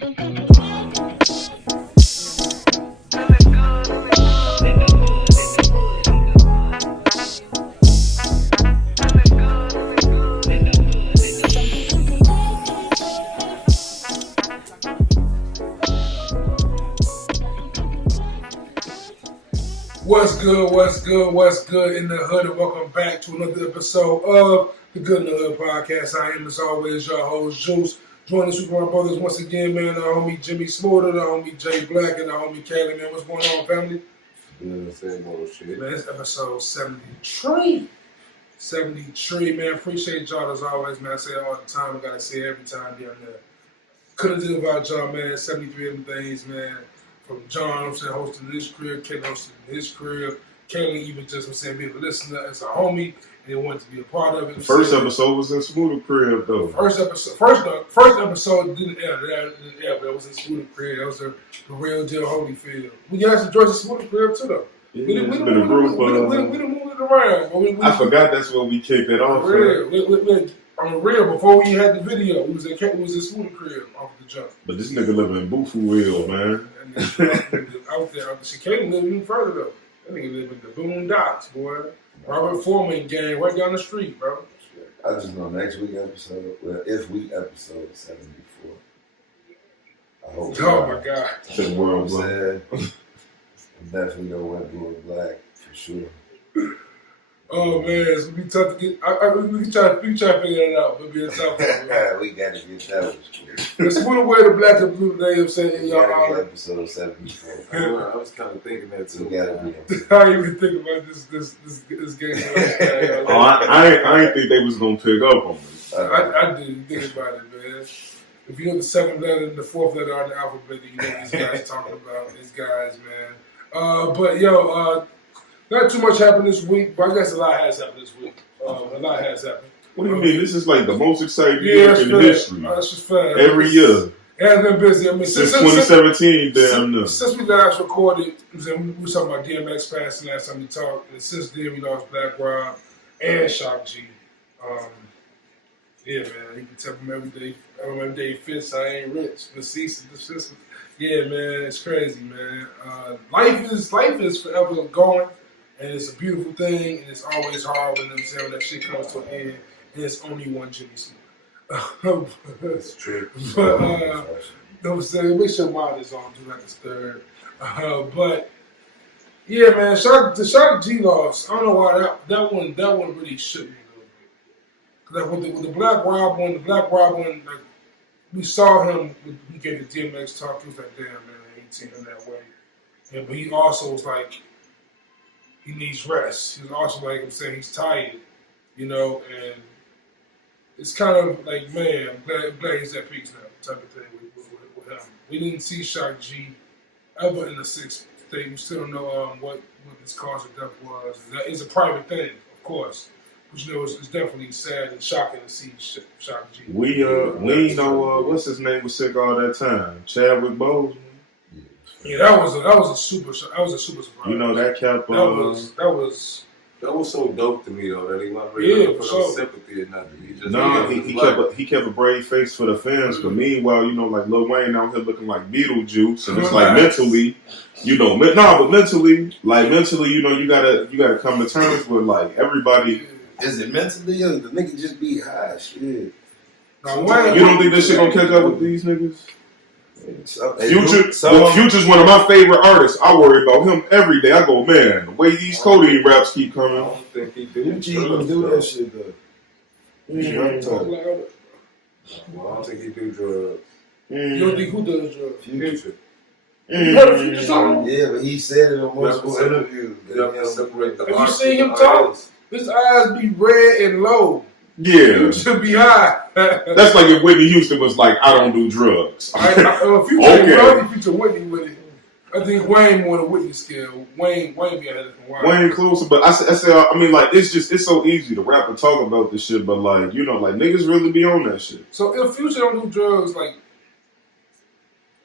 What's good in the hood, and welcome back to another episode of the Good in the Hood podcast. I am, as always, your host, Juice. Joining us with my brothers once again, man, the homie Jimmie Smooda, the homie Jay Black, and the homie Kaylin. Man, what's going on, family? Yeah, same old shit. Man, it's episode 73. 73, man. Appreciate y'all as always, man. I say it all the time. I gotta say it every time down there. Couldn't do without y'all, man. 73 of them things, man. From John, I'm saying, hosting his career, Kaylin hosting his career. Kaylin even just, I'm saying, being a listener as a homie, and they wanted to be a part of it. The first episode was in Smooda crib, though. First episode didn't air. But it was in Smooda crib. That was the real deal Holyfield. We guys enjoyed the Smooda crib too, though. Yeah, it's been a group. We done moved it around. I forgot that's when we kicked it off. On the real, before we had the video, we was in Smooda crib off the jump. But this nigga live in Boofooville, man. Out there, Kaylin live even further though. That nigga live in the Boondocks, boy. Robert Foreman gang right down the street, bro. I just know next week episode, episode 74. I hope. Oh my God. To the world, bro. I'm definitely gonna wear blue and black for sure. Oh man, it's gonna be tough to get. We can try to figure that out, but be a tough one. We gotta get that. Let's put away the black and blue today. I'm saying, y'all. Episode 74. I was kind of thinking that too. I didn't even think about this game. I ain't think they was gonna pick up on this. I didn't think about it, man. If you know the seventh letter and the fourth letter on the alphabet, you know these guys talking about these guys, man. But yo, not too much happened this week, but I guess a lot has happened this week. A lot has happened. What do you mean? This is like the most exciting year in history. That's just fair. Every year. It has been busy. I mean, since 2017, damn near. Since we last recorded, we were talking about DMX passing last time we talked, and since then we lost Black Rob and Shock G. Yeah, man, you can tell them every day fits. I ain't rich, but yeah, man, it's crazy, man. Life is forever going. And it's a beautiful thing, and it's always hard when that shit comes to an end, and it's only one Jimmie Smooda. That's true. But, I'm saying, make sure mine is on, do like this third. But, yeah, man, the Shock G loss, I don't know why that one really shook me a little bit. Like with the Black Rob one, like, we saw him, he gave the DMX talk, he was like, damn, man, I ain't seen him that way. Yeah, but he also was like, he needs rest. He's also like I'm saying he's tired, you know, and it's kind of like, man, I'm glad he's at peace now, type of thing with him. We didn't see Shock G ever in the sixth state. We still don't know what his cause of death was. That is a private thing, of course, but you know it's definitely sad and shocking to see Shock G. We know what's his name was sick all that time, Chadwick Boseman. Yeah, that was a super surprise. You know that kept that was so dope to me though that he wasn't really looking for no sympathy or nothing. He kept a brave face for the fans. But meanwhile, you know, like Lil Wayne out here looking like Beetlejuice, and it's like mentally, you know, but mentally, you know, you gotta come to terms with like everybody. Is it mentally or the nigga just be high? Shit. You don't think this shit gonna catch up with these niggas? Future's one of my favorite artists. I worry about him every day. I go, man, the way these codeine raps keep coming. I don't think he do that shit though. I don't think he do drugs. You don't think who does drugs? Future. You heard of Future song? Yeah, but he said it on multiple interviews. Have you seen him talk? His eyes be red and low. Yeah. You should be high. That's like if Whitney Houston was like, I don't do drugs. Future Whitney with it. I think Wayne more than Whitney scale. Wayne be ahead of him. Wayne closer, but I mean, like, it's so easy to rap and talk about this shit, but like, you know, like, niggas really be on that shit. So if Future don't do drugs, like,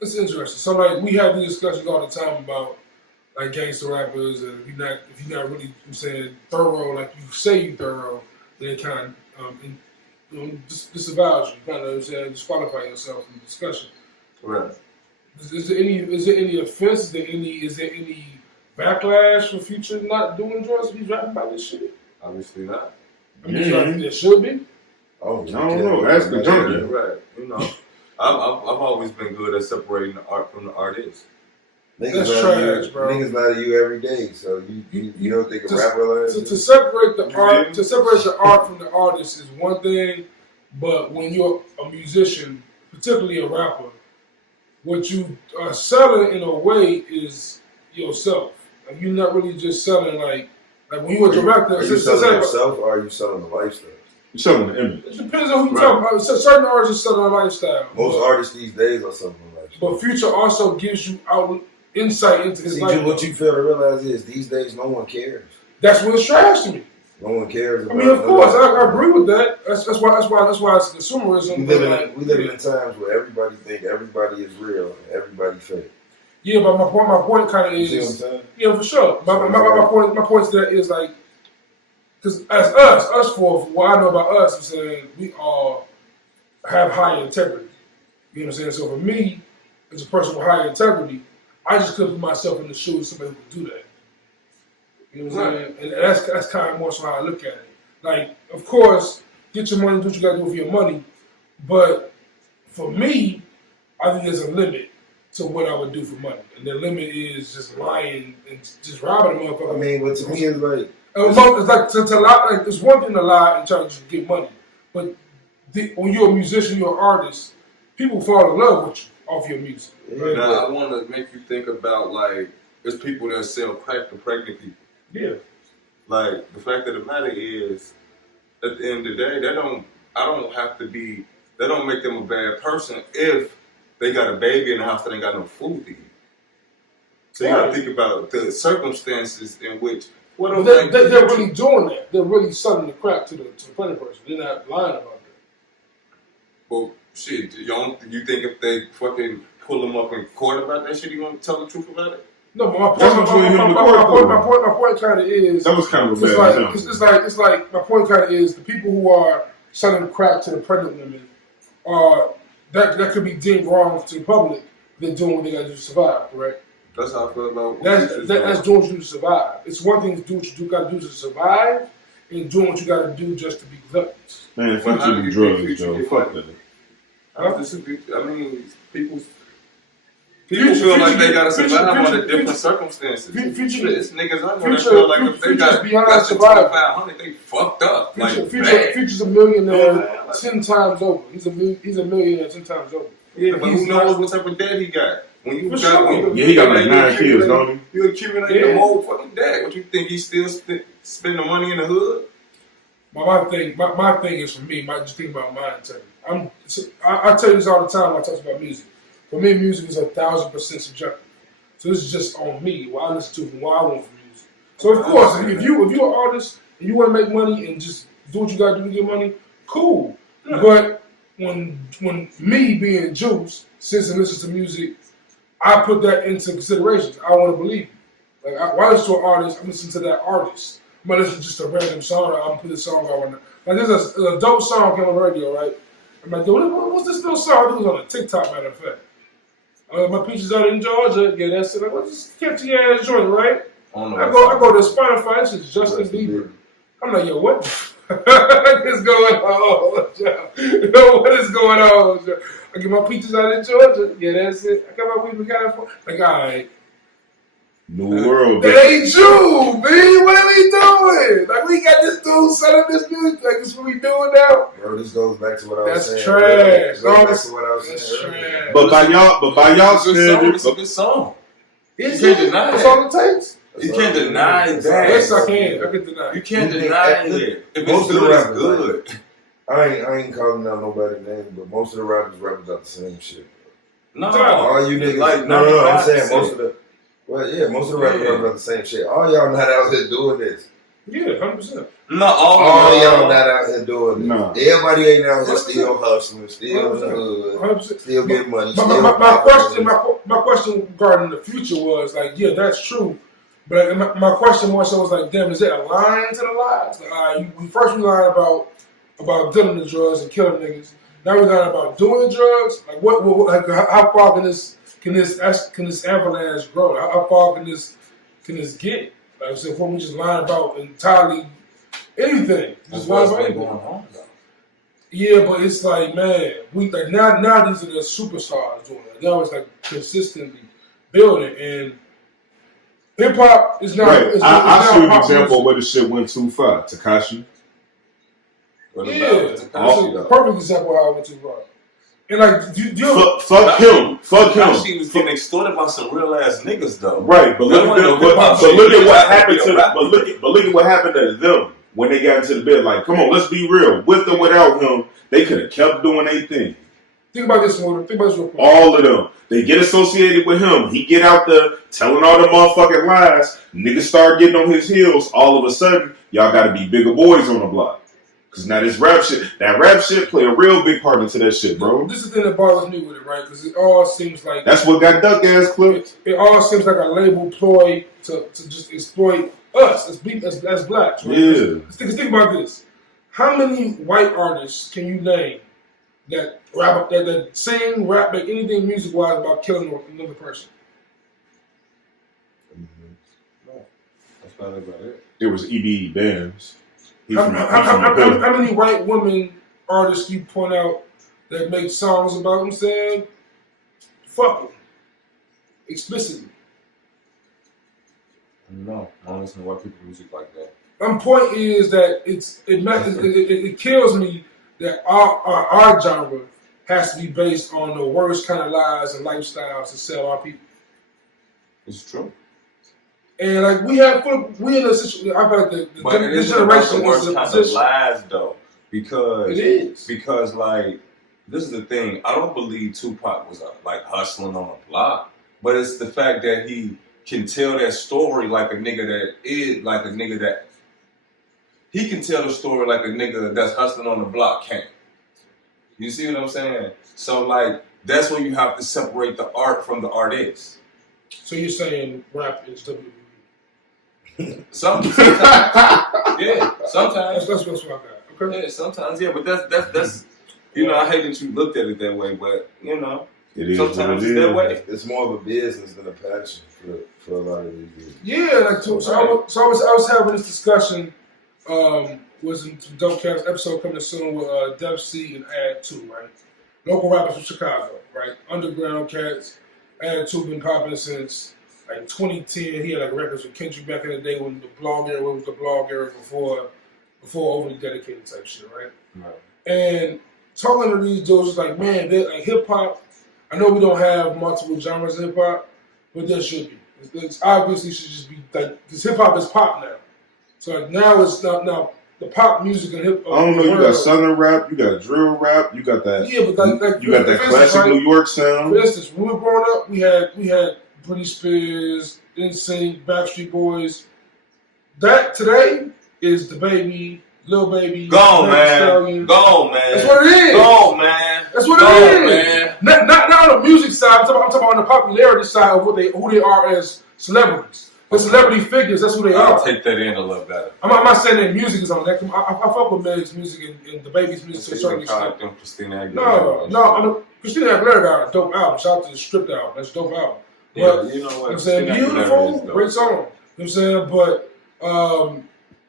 it's interesting. So like, we have these discussions all the time about like gangster rappers, and if you're not really, I'm saying, thorough, like you say you thorough, then kind of disavows you, kind of disqualify yourself from the discussion. Right. Is there any offense? Is there any backlash for Future not doing drugs if he's rapping about this shit? Obviously not. I mean, like, there should be. Oh, I don't know. Ask the junkie. Right. You know, I've always been good at separating the art from the artist. Niggas That's lie to trash, you, bro. Niggas lie to you every day, so you don't think a rapper lies to separate the art from the artist is one thing, but when you're a musician, particularly a rapper, what you are selling in a way is yourself. Like, you're not really just selling like when you're a director. Are you selling yourself or are you selling the lifestyle? You're selling the image. It depends on who you're talking about. So certain artists are selling a lifestyle. Most artists these days are selling a lifestyle. But Future also gives you insight into his life. What you fail to realize is these days no one cares. That's what's trash to me. No one cares. I mean, of course, I agree with that. That's why it's consumerism. We live in times where everybody think everybody is real and everybody fake. Yeah, but my point kind of is. You see what I'm saying? Yeah, for sure. My point to that is like, because as us four, what I know about us is saying we all have high integrity. You know what I'm saying? So for me, as a person with high integrity, I just couldn't put myself in the shoes of somebody who could do that. You know what I'm saying? And that's kind of more so how I look at it. Like, of course, get your money, do what you got to do with your money. But for me, I think there's a limit to what I would do for money. And the limit is just lying and just robbing a motherfucker. I mean, but to me, it's like... It's like to lie. Like, it's one thing to lie and try to just get money. But when you're a musician, you're an artist, people fall in love with you off your music. Yeah. Now, I want to make you think about, like, there's people that sell crack to pregnant people. Yeah. Like, the fact of the matter is, at the end of the day, they don't make them a bad person if they got a baby in the house that ain't got no food to eat. So you got to think about the circumstances in which, they're really doing that. They're really selling the crack to the pregnant person. They're not lying about that. Well, shit, you think if they fucking pull him up in court about that shit, he gonna tell the truth about it? No, but my point kind of is that was kind of a bad it's like my point kind of is the people who are selling crack to the pregnant women are that could be deemed wrong to the public. They're doing what they got to do to survive, right? That's how I feel about that's doing what you do to survive. It's one thing to do what you got to do to survive, and doing what you got to do just to be gluttonous. Man, Future do drugs, Joe. Fuck that. I mean, people feel like they gotta survive under different circumstances. It's niggas I know that feel like if they got less than 2,500, they fucked up. Future's a millionaire 10 times over. He's a millionaire 10 times over. Yeah, but who knows what type of debt he got? He got like 9 kids, don't he? You accumulate the whole fucking debt. What you think he still spend the money in the hood? My thing is for me. Just think about my integrity. I tell you this all the time when I talk about music. For me, music is 1,000% subjective. So this is just on me, what I listen to and what I want from music. So of course, if you're an artist and you want to make money and just do what you got to do to get money, cool. Yeah. But when me being Juice sits and listens to music, I put that into consideration. I want to believe you. Like, when I listen to an artist, I'm listening to that artist. I'm not listening to just a random song, or I'm going to put this song on. Like, there's a dope song came on the radio, right? I'm like, yo, what's this little song? I think it was on a TikTok, matter of fact. My peaches out in Georgia. Yeah, that's it. Like, what's this catchy ass joint, right? I go to Spotify. This is Justin Bieber. I'm like, yo, what is going on? Yo, what is going on? I get my peaches out in Georgia. Yeah, that's it. I got my weed in California. Like, all right. New world. That ain't you, man. What are we doing? Like, we got this dude selling this music. Like, this is what we doing now? Bro, this goes back to what I was saying. That's trash. That's what I was saying. Trash. But by y'all standards, it's a good song. You can't deny That's all it takes. You can't deny that. Yes, I can. I can deny it. You can't deny it. If it's good, it's good. I ain't calling out nobody's name, but most of the rappers rap about the same shit. No, all you niggas. Like, no. I'm saying most of the rappers rap about the same shit. All y'all not out here doing this. Yeah, 100%. No, all y'all not out here doing this. No. Everybody ain't out here still hustling, still in the hood, 100%. still getting money. My question regarding the future was like, yeah, that's true. But my question more so was like, damn, is there a line to the lies? Like, we lied about dealing the drugs and killing niggas. Now we got about doing drugs. Like what like how far can this avalanche grow? How far can this get? Like I said, when we just line about entirely anything. That's Just line what's about been anything. going on though. Yeah, but it's like, man, we like now these are the superstars doing it. Now it's like consistently building, and hip hop is not. Right. I'll show you an pop example music. of where the shit went too far. Tekashi. Yeah, that's a perfect example of how it went too far. And like, Fuck him. She was getting extorted by some real ass niggas though. Right, but look at what happened to them. But look at what happened to them when they got into the bed. Like, come on, let's be real. With or without him, they could have kept doing their thing. Think about this, Smooda. Think about this real quick. All of them. They get associated with him. He get out there telling all the motherfucking lies. Niggas start getting on his heels. All of a sudden, y'all got to be bigger boys on the block. Because now that rap shit play a real big part into that shit, bro. This is the thing that bothers me with it, right? Because it all seems like... That's what got duck ass clipped. It all seems like a label ploy to just exploit us as blacks, right? Yeah. Think about this. How many white artists can you name that rap, that sing, rap, make anything music-wise about killing another person? No, that's not about it. There was E.B. Bands. How many white women artists you point out that make songs about them saying, fuck them, explicitly? No, I don't listen to white people music like that. My point is that it kills me that our genre has to be based on the worst kind of lies and lifestyles to sell our people. It's true. And like we in a situation. I feel like this generation the worst is in a kind position. of lies though, because It is. because like this is the thing. I don't believe Tupac was like hustling on a block, but it's the fact that he can tell that story like a nigga that he can tell the story like a nigga that's hustling on the block can't. You see what I'm saying? So like that's when you have to separate the art from the artist. So you're saying rap is WWE? Sometimes, yeah. Sometimes That's what I got. Okay. yeah, sometimes, yeah, but that's you know, I hate that you looked at it that way, but you know, It is sometimes what it it's that is. way. It's more of a business than a passion for a lot of these dudes. Yeah, like so I was having this discussion. Was in Dope Cast episode coming soon with Def C and Ad 2, right? Local rappers from Chicago, right? Underground cats. Ad 2 been popping since like 2010. He had like records with Kendrick back in the day when the blog era was the blog era before overly dedicated type shit, right? Right. And talking to these dudes, it's like, man, like hip hop. I know we don't have multiple genres in hip hop, but there should be. It's obviously should just be like because hip hop is pop now. So like now it's now the pop music and hip hop. I don't know. You got southern rap, you got drill rap, you got that. Yeah, but like you got that classic right? New York sound. For instance, when we were growing up, we had Britney Spears, NSYNC, Backstreet Boys. That today is the Baby, Lil Baby. Go man, Stallion. go man. That's what it is. Go man. That's what it is. Man. Not on the music side. I'm talking on the popularity side of who they are as celebrities. The celebrity figures. That's who they are. I'll take that in a little better. I'm not saying that music is on that. I fuck with Meg's music and the Baby's music to a certain extent. Christina No. I mean, Christina Aguilera got a dope album. Shout out to the Stripped album. That's a dope album. Yeah, But, you know what? I'm saying beautiful, great song. You know what I'm saying? But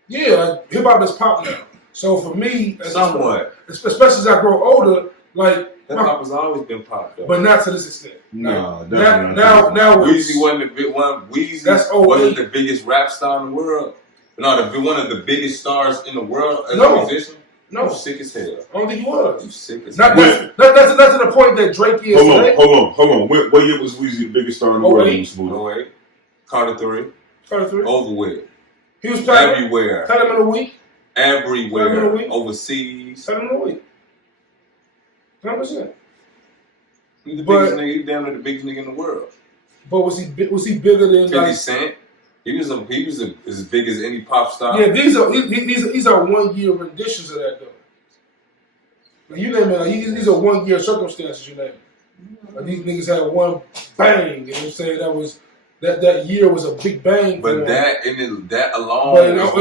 yeah, like hip hop is pop now. So for me, somewhat, especially as I grow older, like hip hop has always been pop though. But not to this extent. No, now Weezy wasn't the big one. Weezy wasn't the biggest rap star in the world. One of the biggest stars in the world as a musician. No, sick as hell. I don't think he was. You sick as hell. Not to the point that Drake is. Hold on. What year was Weezy the biggest star in the world? Smooda. Carter 3. Overweight. He was playing everywhere. Played him in a week. Everywhere. Overseas. Played him in a week. 100%. He's the biggest nigga. He's damn near the biggest nigga in the world. But was he bigger than 50 Cent? He was as big as any pop star. Yeah, these are 1 year renditions of that though. Like you name it, like these are 1 year circumstances. You name it. Like these niggas had one bang. You know what I'm saying? That year was a big bang. But that alone. But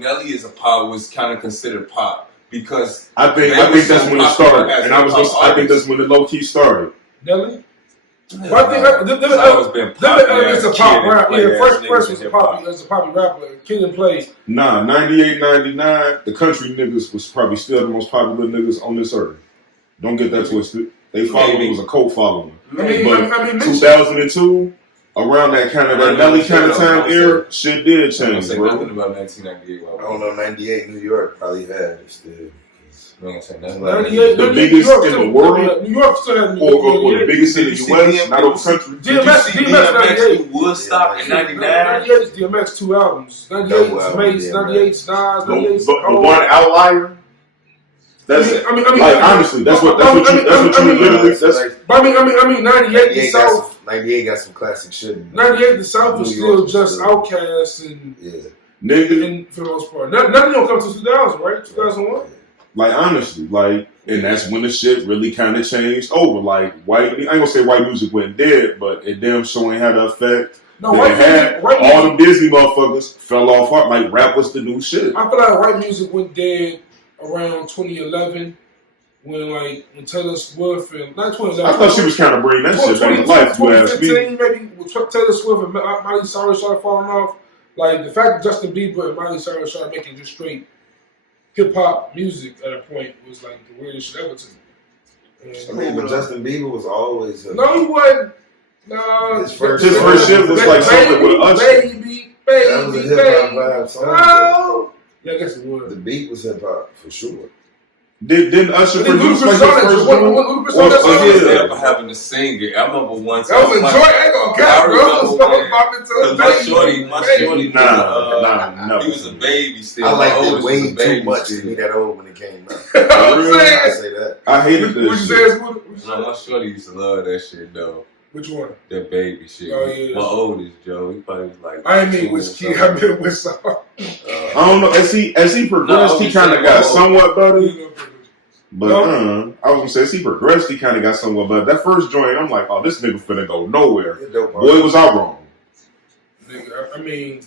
Nelly is a pop. Was kind of considered pop. because I think that's when it started, and I think that's when the low key started. Nelly? Yeah, Well, I think it's always been popular. It's a pop rap. Yeah, first was a poppy rapper. Kid played. Nah, 98, 99, the country niggas was probably still the most popular niggas on this earth. Don't get that twisted. They following was a cult following. I mean, 2002, around that kind of that Nelly kind of time era, shit did change, I don't say bro. nothing about 1998. I don't know, 98 New York probably had it still. I ain't saying nothing. 98, the biggest in the world, New York still had or the biggest in the U.S., not over country. DMX Woodstock in 99. 98 is DMX 2 albums. 98 is Mace, 98 is Nas, 98 is the one outlier. That's honestly, that's what you literally. I mean, 98 the South. 98 got some classic shit. 98 the South was still just Outkast and nigga for the most part. Nothing don't come to 2000, right? 2001. Like honestly, like, and that's when the shit really kind of changed over. Like I ain't gonna say white music went dead, but it damn sure ain't had the effect. No, all them Disney motherfuckers fell off hard. Like rap was the new shit. I feel like white music went dead around 2011 when Taylor Swift and not 2011. I thought she was kind of bringing that shit back to life. You ask me. Maybe Taylor Swift and Miley Cyrus started falling off. Like the fact that Justin Bieber and Miley Cyrus started making just straight hip hop music at a point was like the weirdest shit ever to me. I mean, but Justin Bieber was always no, he wasn't. No, his first shit was like something with Usher. Baby. That was a hip hop vibe song. Oh. Yeah, I guess it was. The beat was hip hop for sure. Didn't Usher produce like his first one? For having to sing it. I remember one time. That was enjoy. I ain't gonna cap, bro. My shorty, nah. He was a baby still. I liked it way too much to be that old when it came out. I say that. I hated this shit. No, my shorty used to love that shit though. Which one? That baby shit. Oh yeah. My oldest Joe, he probably was like. I ain't mean which kid. I meant which song. I don't know. As he progressed, he kind of got somewhat better. But I was gonna say, as he progressed, he kind of got somewhat better. That first joint, I'm like, oh, this nigga finna go nowhere. Boy, was I wrong. I mean,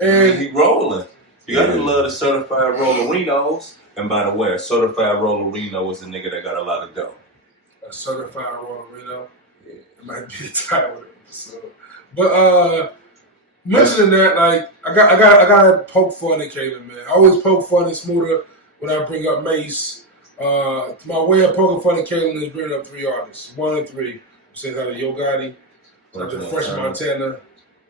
and he rolling. You gotta love the certified rollerinos. And by the way, a certified rollerino is a nigga that got a lot of dough. A certified rollerino. Yeah, it might be a title of the episode. But mentioning that, like, I got to poke fun at Kaylin, man. I always poke fun at Smooda when I bring up Mace. My way of poking fun at Kaylin is bringing up 3 artists. 1 and 3. Saying either Yo Gotti, like the Fresh Montana,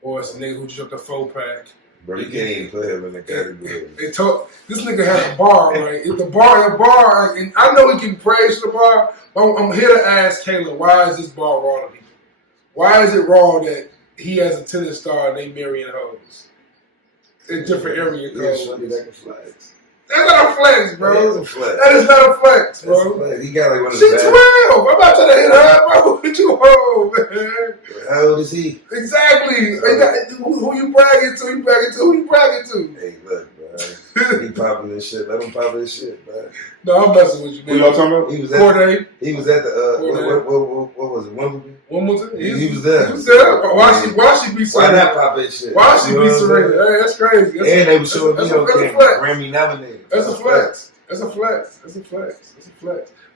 or it's a nigga who just dropped a 4-pack. Bro, you can't even put him in the category. This nigga has a bar, right? If the bar, and I know he can praise the bar, but I'm here to ask Kaylin, why is this bar raw to people? Why is it raw that he has a tennis star and they marrying hoes? In different area codes. That's not a flex, bro. That is a flex. That is not a flex, bro. Flex. He got like one of She's 12. I'm not trying to hit her, bro. What you home, man? How old is he? Exactly. Who you bragging to? Who you bragging to? Hey, look, bro. He popping this shit. Let him pop this shit, bro. No, I'm messing with you, man. Who y'all talking about? He was at the what was it? Wimbledon? He was there. He was there. Why she be so? Why not pop that shit? Why she be surrendered? Hey, that's crazy. And they were showing me on camera. Grammy nominated. That's a flex.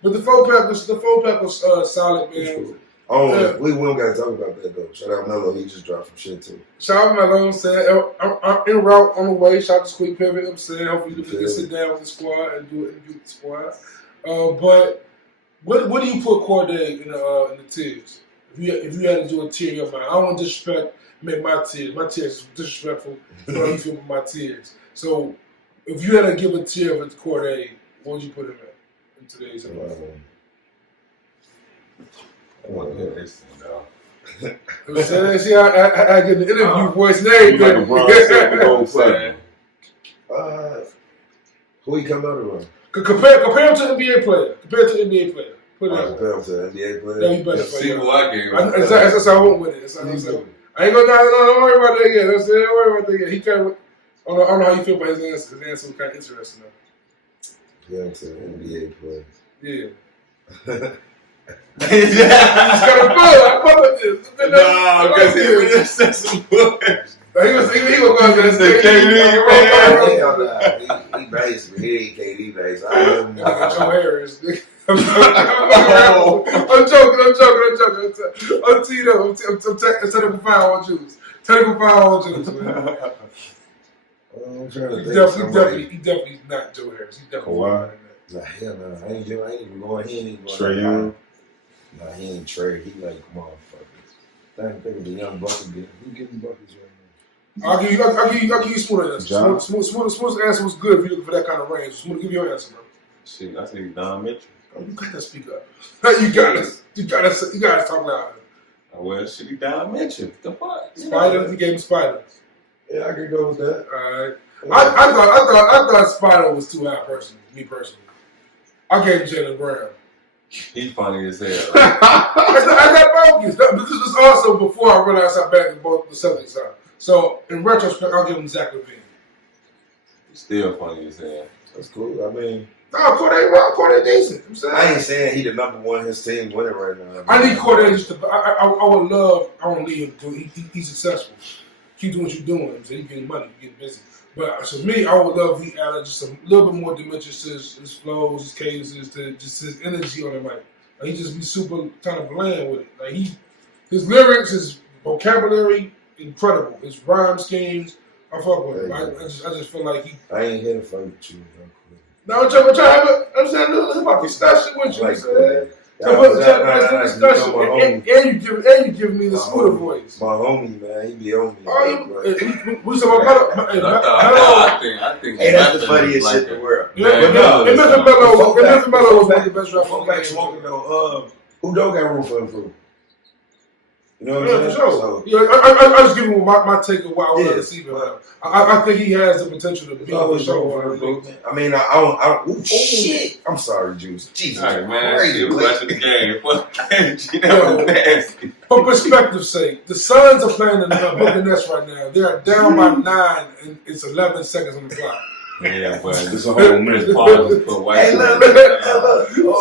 But the 4-pack was solid, man. Oh, we don't gotta talk about that though. Shout out Mello, he just dropped some shit too. Shout out Mello, I'm saying I'm en route on the way. Shout out to Squeak Pivot, I'm saying hopefully we can sit down with the squad and do an interview with the squad. But what do you put Corday in the tiers? If you had to do a tier in your mind, I don't want to disrespect. Make my tiers. My tiers is disrespectful. You know how you feel with my tiers. So if you had to give a tier of Corday, what would you put him at in today's episode? I want to hear this thing, though. See, I get the interview voice name. Who he come out around? Compare him to NBA player. Put it out. Compare him to NBA player. No, you better see who I gave. That's how I went with it. I ain't gonna don't worry about that yet. Don't worry about that yet. He kind of. I don't know how you feel about his answer. His answer was kind of interesting though. Yeah, to NBA player. Yeah. He's got a phone. I fuck with this. No, because he was just said some bullshit. He was going to say He basically. He ain't KD basically. Joe Harris. I'm joking. I'm teed up. I'm technical foul on Jews. Technical foul on Jews, man. I'm trying to He think. definitely not Joe Harris. He definitely Kawhi. not that. Nah, hell no. I ain't even going. He ain't even going. Trae Young. Nah, he ain't Trae. He like motherfuckers. Think of the young bucket. Who giving buckets right now? I'll give you Smooda answer. Smooda's answer was good if you're looking for that kind of range. Smooda, give your answer, bro. Shit, I think Don Mitchell. Oh, you gotta speak up. You gotta talk louder. Well, shit, he Don Mitchell. The fuck? Spider, he gave him Spider. Yeah, I could go with that. Alright. I thought Spider was too high personally, me personally. I gave him Jaylen Brown. He funny as hell. I got bogus. This was also before I realized how bad both the Celtics are. So in retrospect, I'll give him Zach LaVine. Still funny as hell. That's cool. I mean, Corday decent. I'm saying. I ain't saying he the number one. His team winning right now. I need Corday just to. I would love. I want to leave him to. He's successful. Keep doing what you're doing. So he's getting money. He's getting busy. But so me, I would love if he added just a little bit more dimension to his flows, his cadences, to just his energy on the mic. Like he just be super kind of bland with it. Like his lyrics, his vocabulary, incredible. His rhyme schemes, I fuck with him. I just feel like he. I ain't here to fight with you. No, I'm trying to have I'm saying let's about discussion with you. Like, And you give me the Smooda voice. My homie, man, he be on me. We talking about Melo. I think Hey, that's the funniest shit in the world. And Melo was one of the best rappers. Who don't got room for improvement? You know what I'm saying? For sure. So, I just give him my take of why I want to see him. I think he has the potential to be on the show. I mean, I don't. Shit! I'm sorry, Juice. Jesus, all right, man. crazy. Watching the game. Fuck, you know, nasty. For perspective's sake, the Suns are playing in the Brooklyn Nets right now. They are down by 9, and it's 11 seconds on the clock. Yeah, but it's a whole minute. Hey, look.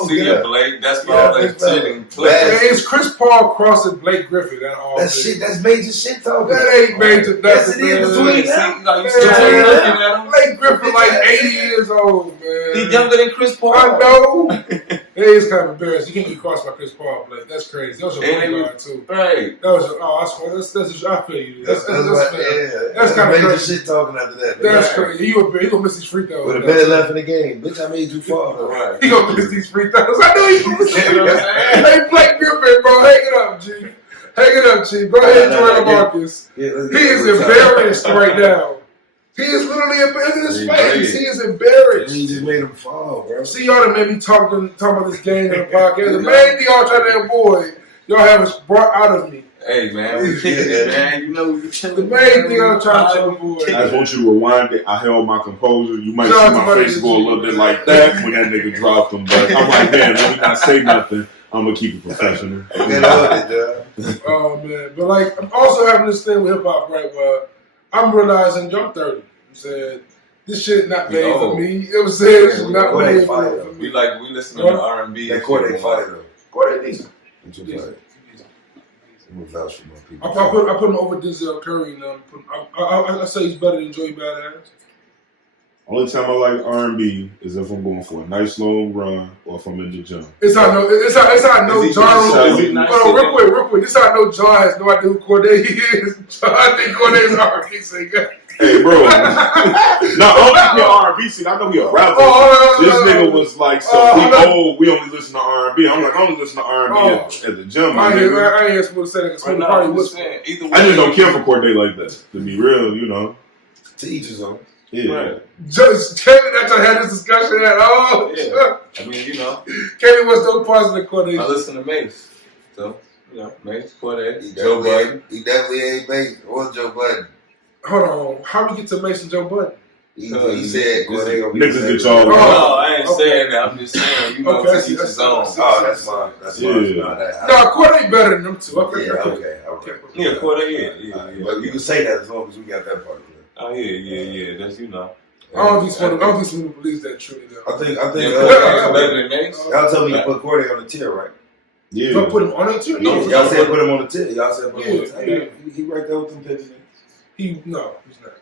See ya, Blake. That's all they sitting. It's Chris Paul crossing Blake Griffin. That's shit. That's major shit talking. That ain't major. Yes, it is between them. Blake Griffin like 80 years old, man. He's younger than Chris Paul. I know. It is kind of embarrassing. You can't get crossed by Chris Paul, Blake. That's crazy. That was your point guard too. Right. That was that's I feel you. That's kind of major crazy. shit talking after that. That's crazy. He gonna miss these free throws. With a minute left in the game, bitch, I made you fall. Right. He gonna miss these free throws. I knew he gonna miss these free throws. Hey, Blake Griffin, bro, hang it up, G. Hang it up, G. Go ahead, Jordan Marcus. He is embarrassed right now. He is literally embarrassed in his face. He is embarrassed. He just made him fall, bro. See, y'all that made me talk about this game in the podcast. The main thing y'all trying to avoid, y'all have us brought out of me. Hey, man, we kicking it, man. You know, the main thing I'm trying to avoid. I just want you to rewind it. I held my composure. You might see my face go a little bit like that when that nigga dropped him. But I'm like, man, let me not say nothing. I'm going to keep it professional. Oh, man. But, like, I'm also having this thing with hip-hop, right, where I'm realizing I'm 30. I'm saying, this shit not made for me. You know what I'm saying? This is not made for me. We listen to R&B. That Corday fighter. Corday decent. I put him over Denzel Curry. I say he's better than Joey Badass. Only time I like R&B is if I'm going for a nice long run or if I'm in the gym. It's how I know John. Real quick. This is how I know John has no idea who Corday is. I think Corday is R&B singer. Hey, bro. No, I don't think he's R&B singer. I know he's a rapper. This nigga was like, we only listen to R&B. I'm like, I only listen to R&B at the gym. I ain't supposed to say that. I just don't care for Corday like that. To be real, you know. To each his own. Yeah. Right. Just Kaylin, that's how I had this discussion at all. Yeah. I mean, you know. Kaylin was no part of the Corday. I listen to Mace. So, you know, Mace, Corday, Joe Budden. He definitely ain't Mace or Joe Budden. Hold on. How we get to Mace and Joe Budden? He said Corday gonna be niggas get y'all. No, I ain't saying that. I'm just saying, you know, to each his own. Oh, that's mine. That's mine. No, Corday better than them two. Okay. Yeah, Corday, yeah. But you can say that as long as we got that part clear. Oh, yeah. That's, you know. I don't think someone believes that truly, though. I think. Better than Mace. Y'all told me to put Corday on the tier, right? Yeah. Y'all put him on the tier? No, y'all said put him on the tier. Y'all said put him on the tier. Yeah. He right there with them pitches. No, he's not.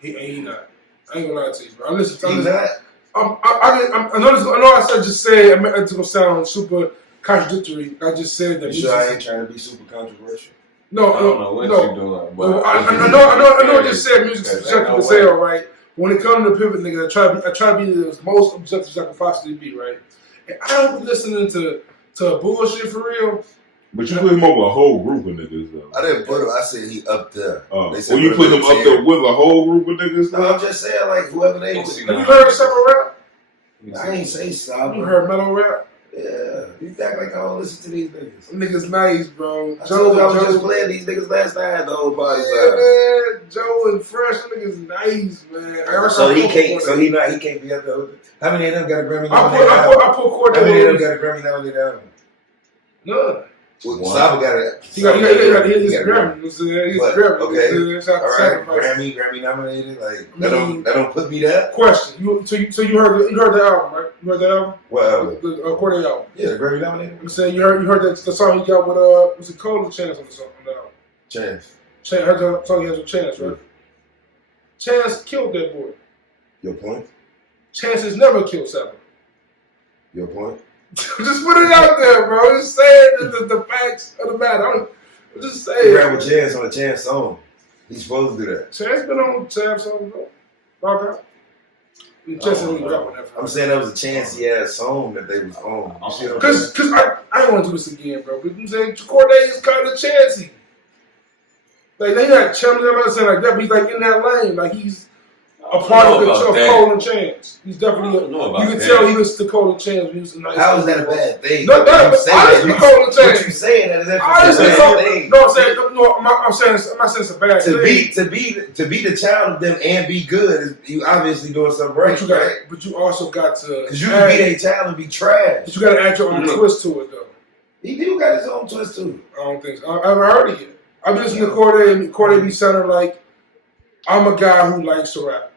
He not. I ain't gonna lie to you, bro. I listen. He's not. I know I said just say it's gonna sound super contradictory. I just said that. You sure I ain't trying to be super controversial? No, I don't know what you're doing, but I know. I just said music's subjective as hell, right? When it comes to pivot, nigga, I try to be the most objective I can possibly be, right? And I don't be listening to bullshit for real. But you put him over a whole group of niggas, though. I didn't put him. I said he up there. Oh, well, you put him up there with a whole group of niggas? No, I'm just saying, like, whoever they was. Have you heard Summer Rap? I ain't say Summer. You heard Metal Rap? Yeah. You act like I don't listen to these niggas. Niggas nice, bro. I was just playing these niggas last night, the whole body. Yeah, man. Joe and Fresh niggas nice, man. So he can't. So he can't be up there. How many of them got a Grammy? I put Corday. How many of them got a Grammy nominated album? None. Saba got it. He got his Grammy. He's Grammy. Okay. All right. Grammy nominated. Like that don't put me there. Question. So you heard the album, right? You heard that album? Well, the Corday album. Yeah, the Grammy nominated. I'm saying you heard the song he got with was it Cole or Chance on the song on the album? Chance. Heard the song he has with Chance, right? Chance killed that boy. Your point? Chance has never killed Saba. Your point? Just put it out there, bro. Just saying the facts of the matter. I'm just saying. He rap with Chance on a Chance song. He's supposed to do that. Chance been on Chance songs, bro. I'm saying that was a Chancey ass song that they was on. Because I don't want to do this again, bro. But I'm saying Corday is kind of Chancey. Like they got challenging, I'm not saying like that, but he's like in that lane. Like he's a part of Cole and Chance. He's definitely. You can tell he listens to Cole and Chance. He was a nice. How is that a bad thing? No, I listen to Cole and Chance. What you saying that is that I listen to Cole. I'm saying I'm not saying it's a bad thing. To be the child of them and be good, you obviously doing something right. But you also got to because you can be their child and be trash. But you got to add your own twist to it, though. He do got his own twist too. I don't think so. I haven't heard it yet. I've been listening to Corday, and Corday be sounding like I'm a guy who likes to rap.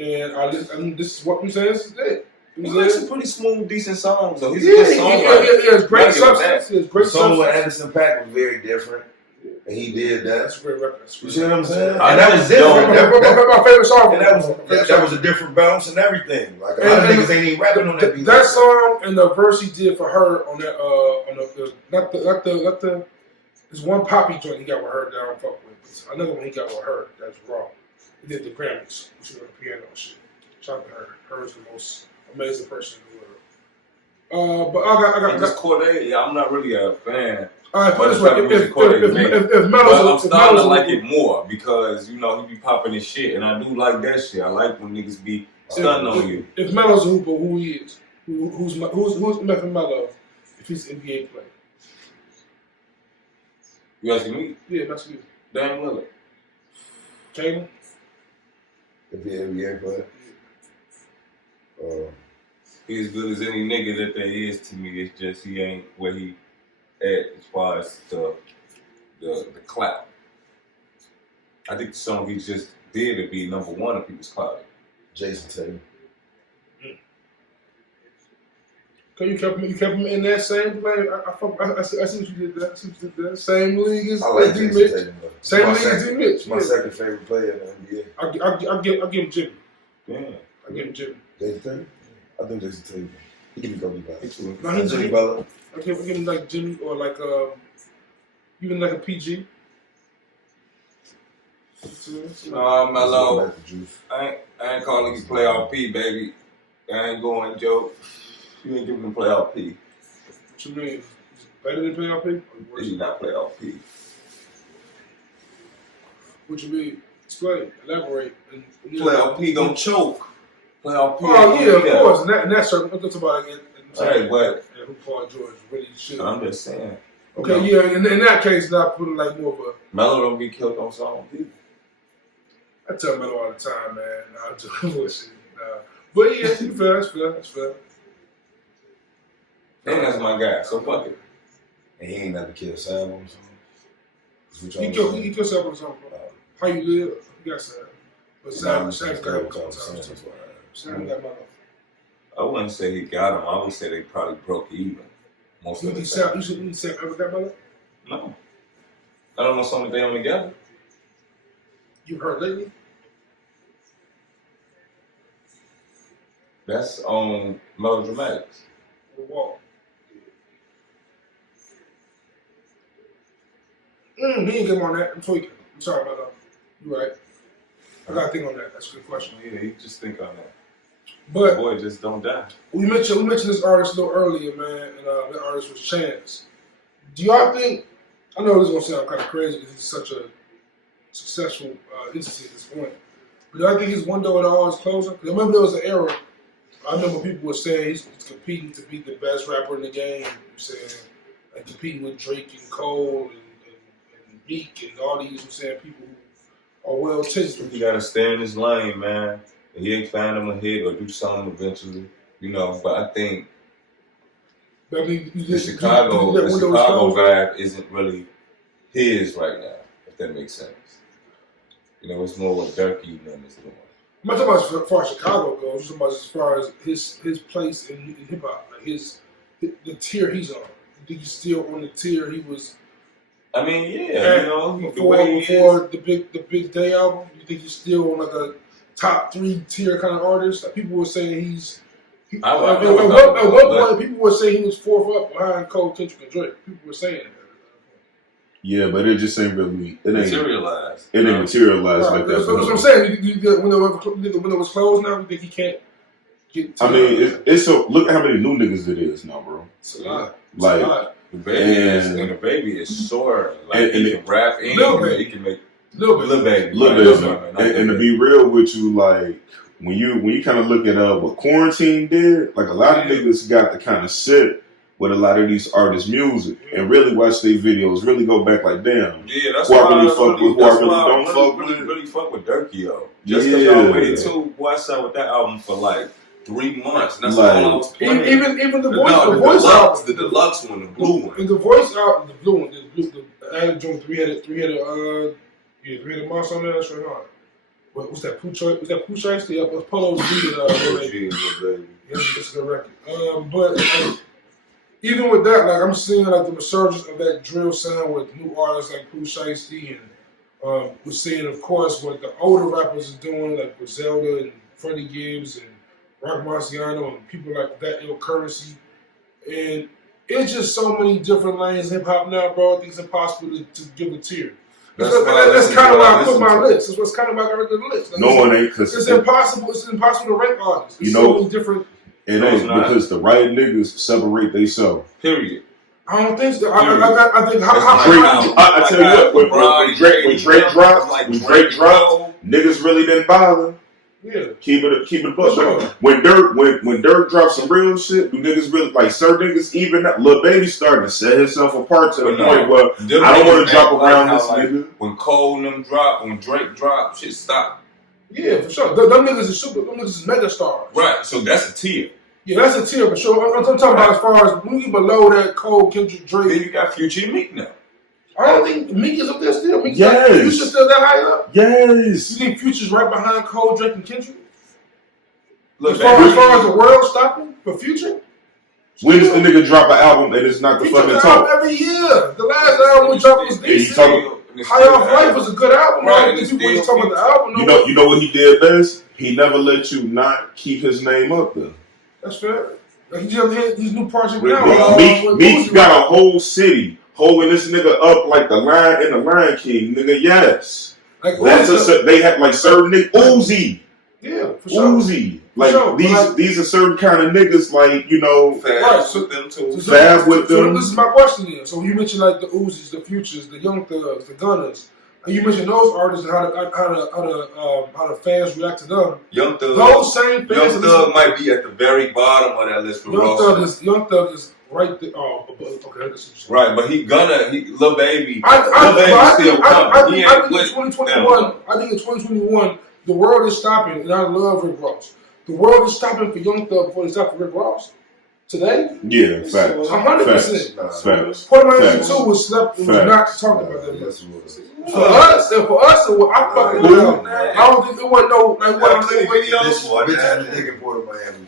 And I mean, this is what I'm saying. This is it. He makes some pretty smooth, decent songs, though. He's a good songwriter. Yeah, it's great substance. It's great song with Anderson .Paak was very different. And he did that. That's a great record. You see what I'm saying? And that was different. That's my favorite song. And that was a different bounce and everything. Like a lot of niggas ain't even rapping on that beat. That song and the verse he did for her on that not the there's one poppy joint he got with her that I don't fuck with. It's another one he got with her that's raw. He did the Grammys. She was on the piano and shit. Shout out to her. Her is the most amazing person in the world. But I got this Corday. Yeah, I'm not really a fan. All right, put this way. If I'm starting to like it more because he be popping his shit, and I do like that shit. I like when niggas be stunting on you. If Melo's a hooper, who he is? Who's Method Melo? If he's an NBA player. You asking me? Yeah, that's me. Damn Lillard. Kaylin? If he's an NBA player. He's as good as any nigga that there is to me. It's just he ain't where he at as far as the clout. I think the song he just did would be number one if he was clouted. Jason Tatum. You kept him in that same play. I see what you did there. Same league as D. Mitch. Same league as D. Mitch. My second favorite player in the NBA. I'll give him Jimmie. Yeah. I'll give him Jimmie. Jason Tatum? I think Jason Tatum. He can be Kobe Bryant. No, he's Jimmy Butler. I'll give him like Jimmie or like even like a PG. Melo. I ain't calling you playoff P, baby. I ain't going, Joe. You ain't giving him playoff P. What you mean? Better than playoff P? He's not playoff P. What you mean? Explain. Elaborate. Playoff P gonna choke. Playoff P. Oh yeah, of course. And that's certain. That's about it. Right, but who Paul George really should. I'm just saying. Okay, yeah. In that case, not putting like more of a. Melo don't get killed on song either. I tell Melo all the time, man. I'm just bullshit. But yeah, that's fair. And that's my guy, so fuck it. And he ain't never killed Sam on something. He killed Sam on something. How you live? You got Sam. But Sam's got a couple times. Sam got Melo. I wouldn't say he got him. I would say they probably broke even. Most of the time. You shouldn't say ever got Melo? No. I don't know something they own together. You heard lately? That's on Melodramatics. Whoa. He ain't get on that. I'm tweaking. I'm sorry about that. You're right. I got to think on that. That's a good question. Yeah, you just think on that. But boy, just don't die. We mentioned this artist a little earlier, man, and that artist was Chance. Do y'all think? I know this is gonna sound kind of crazy because he's such a successful entity at this point. But do I think his window at all is closing? Because I remember there was an era. I remember people were saying he's competing to be the best rapper in the game. Saying like competing with Drake and Cole and Meek and all these. Saying people who are well tested. He gotta stay in his lane, man. He ain't find him a hit or do something eventually, you know. But I think the Chicago vibe isn't really his right now, if that makes sense. You know, it's more what Durkee and them is doing. I'm not talking about as far as Chicago goes. I'm talking about as far as his place in hip hop, like the tier he's on. I think he's still on the tier he was. I mean, yeah, you know, before the Big Day album. You think he's still on like a top 3 tier kind of artist? Like people were saying he's. At one point, people were saying he was 4th up behind Cole, Kendrick, and Drake. People were saying that. Yeah, but it just ain't really materialized. It ain't materialized like that. That's what I'm saying. When it was closed now, you think he can't get to it's so look at how many new niggas it is now, bro. It's a lot. Like the baby is sore. Like he can rap and he can make Lil Baby. And to be real with you, like when you kind of look at what Quarantine did, like a lot of niggas got to kind of sit with a lot of these artists' music and really watch their videos, really go back like, damn, yeah, that's who why I really fuck with, who I really don't fuck with. Really fuck with Durkee, yo. Just because y'all waited too, boy, I sat with that album for like 3 months. And that's all I was playing. Even the voice album, the deluxe one, the blue one. And the voice album, the blue one, the added joint, three-headed monster on there. That's right on. What's that? Pooh Choice? Was that Pooh Choice? Yeah, it was Polo's beat. That's the record. But even with that, like I'm seeing like the resurgence of that drill sound with new artists like Pooh Shiesty, and we're seeing, of course, what the older rappers are doing, like Griselda and Freddie Gibbs and Rock Marciano and people like that, Currency. And it's just so many different lanes in hip hop now, bro. I think it's impossible to give a tier. That's kind of why I put my list. That's what's kind of why I got the list. Like, no one ain't, because it's impossible. It's impossible to rank artists. There's so many different. It ain't because the right niggas separate themselves. Period. I don't think so. I think I tell you what, when Drake dropped, niggas really didn't bother. Yeah, keep it a buck. Sure. When Dirk dropped some real shit, do niggas really like certain niggas? Even Lil Baby started to set himself apart to the point where I don't want to drop around this nigga. When Cole and them dropped, when Drake dropped, shit stopped. Yeah, for sure. Them niggas is super. Them niggas is mega stars. Right. So that's a tier. Yeah, that's a tier for sure. I'm talking about as far as when you below that Cole, Kendrick, Drake. Then you got Future and Meek now. I don't think Meek is up there still. Yes. Future's still that high up? Yes. You think Future's right behind Cole, Drake, and Kendrick? Look, as far as the world stopping for Future? When does the nigga drop an album and it's not the Future fucking talk? Every year. The last album we dropped was decent. High Off Life was a good album. Right. People just talking about the album. You know what he did best? He never let you not keep his name up there. That's fair. Like he just had these new projects now. Meek got a whole city holding this nigga up like the Lion in the Lion King, nigga. Yes, like they had like certain niggas. Uzi, yeah, for sure. Uzi, like these are certain kind of niggas, like Fab with them too. Fab with them. This is my question here. So you mentioned like the Uzis, the Futures, the Young Thugs, the Gunners. And you mentioned those artists and how the fans react to them. Young Thug. Those same fans. Young Thug might be at the very bottom of that list for Young Thug is right there. Oh, okay. Right, but Lil Baby. Lil Baby still coming. I think in 2021, the world is stopping, and I love Rick Ross. The world is stopping for Young Thug before they stop for Rick Ross. Today? Yeah, facts. 100%. Facts. Part of my 2 was slept and was not talking about that. For us, I fucking know. I don't think there wasn't no like what I'm saying.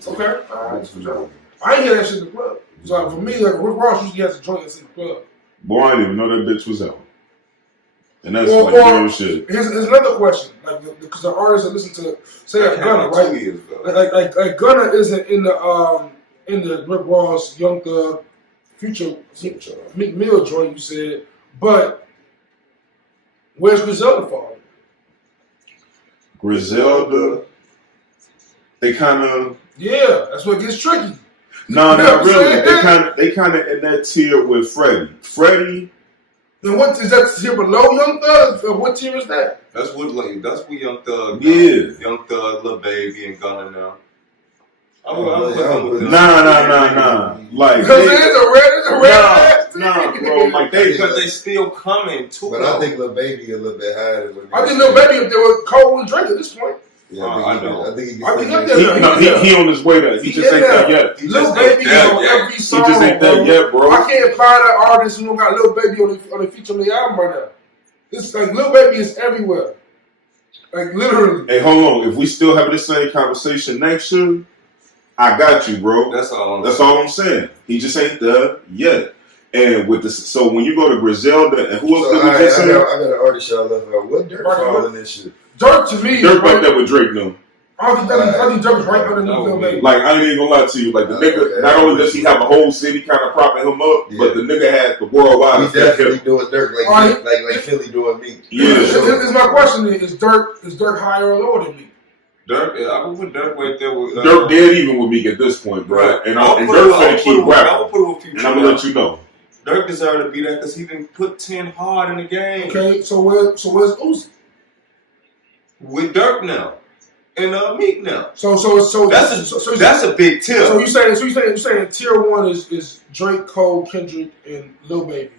Okay. I ain't hear that shit in the club. So for me, like Rick Ross usually has a joint that's in the club. Boy, I didn't even know that bitch was out. And that's real shit. Here's another question. Like, because the artists that listen to, say like Gunna, right? Like Gunna isn't in the Rick Ross, Young Thug, Future, Meek Mill joint, you said, but where's Griselda falling? Griselda, they kind of... Yeah, that's what gets tricky. No, not really. They kind of in that tier with Freddie. Then what is that tier below Young Thug? Or what tier is that? That's what Young Thug. Yeah. Young Thug, Lil Baby, and Gunna now. Nah. Like because it's a red. Nah, bro. Like because they still coming too. But I think Lil Baby a little bit higher. I think Lil Baby if they were Cole and Drake at this point. Yeah, I think he on his way there. He just ain't there yet. Lil Baby on every song. He just ain't there yet, bro. I can't find an artist who don't got Lil Baby on the feature on the album right now. It's like Lil Baby is everywhere. Like literally. Hey, hold on. If we still have this same conversation next year, I got you, bro. That's all I'm saying. He just ain't there yet. And with this, so when you go to Griselda and who else did we just say? I got an artist y'all left out. What Dirk fall in this shit? Dirk to me, Dirk right there with Drake now. I think Dirk is right under Lil Baby. Like I ain't even gonna lie to you. Like the nigga, not only does he have a whole city kind of propping him up, but the nigga had the worldwide. He definitely doing Dirk like Philly doing me. Yeah. Is my question is Dirk higher or lower than me? Dirk, I would put Dirk right there with Dirk dead even with me at this point, bro. Right. And Dirk finna keep rapping. And I'm gonna let you know. Dirk deserved to be there because he didn't put 10 hard in the game. Okay, so where's Uzi? With Dirk now. And Meek now. So that's a big tier. So you saying tier 1 is Drake, Cole, Kendrick, and Lil Baby.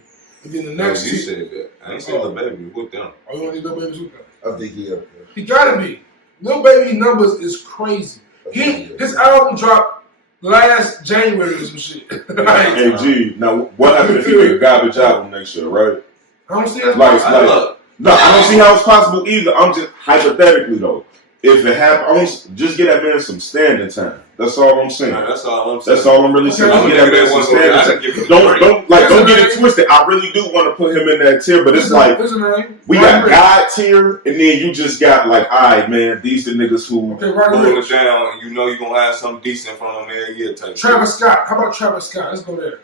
And then the next you said that. I ain't saying Lil Baby with them. Oh, you want to Lil Baby's with them? I think he up there. He gotta be. Lil Baby numbers is crazy. His album dropped last January or some shit. Hey G, now what happens if you make a garbage album next year, right? I don't see that. No, I don't see how it's possible either. I'm just hypothetically though. If it happens, just get that man some standing time. That's all I'm saying. That's all I'm really saying. Get that man some standing time. Don't get it twisted. I really do want to put him in that tier, but it's like we got God tier, and then you just got like, all right, man, these the niggas who hold it down, and you know you're gonna have something decent from them every year. Travis Scott. How about Travis Scott? Let's go there.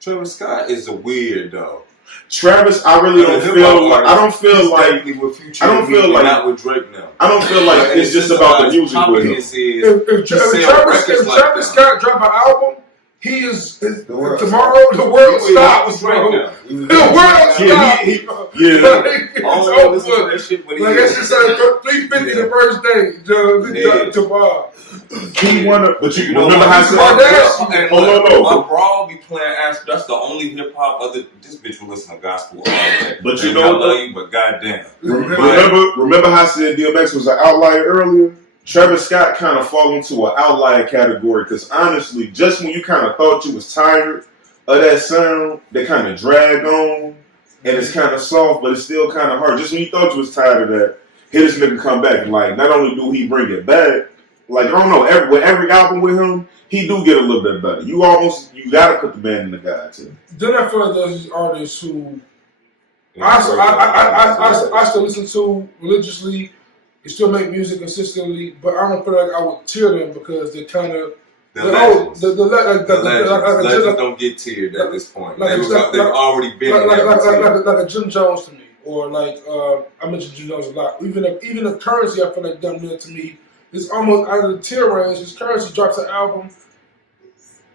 Travis Scott is a weird dog. Travis, I really don't feel like. I don't feel like not with Drake now. I don't feel like it's just about the music with him. If Travis Scott drop an album, he is tomorrow. The world stops, bro. The world stops. Like that's just like 350 the first day. Tomorrow. He wanna, but you remember how my bro be playing Ash. That's the only hip hop other. This bitch will listen to gospel all day. But you know, I love you, but goddamn. Remember how I said DMX was an outlier earlier? Travis Scott kind of fall into an outlier category because honestly, just when you kind of thought you was tired of that sound, they kind of drag on and it's kind of soft, but it's still kind of hard. Just when you thought you was tired of that, here this nigga come back. Like, not only do he bring it back, like, I don't know, every album with him, he do get a little bit better. You gotta put the band in the guy too. Then I feel like there's these artists who I still listen to religiously. They still make music consistently, but I don't feel like I would tier them because they're kind of the legends don't get tiered at this point. They've already been like a Jim Jones to me, or like I mentioned Jim Jones a lot. Even the Currency, I feel like dumb there to me. It's almost out of the tier range. His Currency drops an album.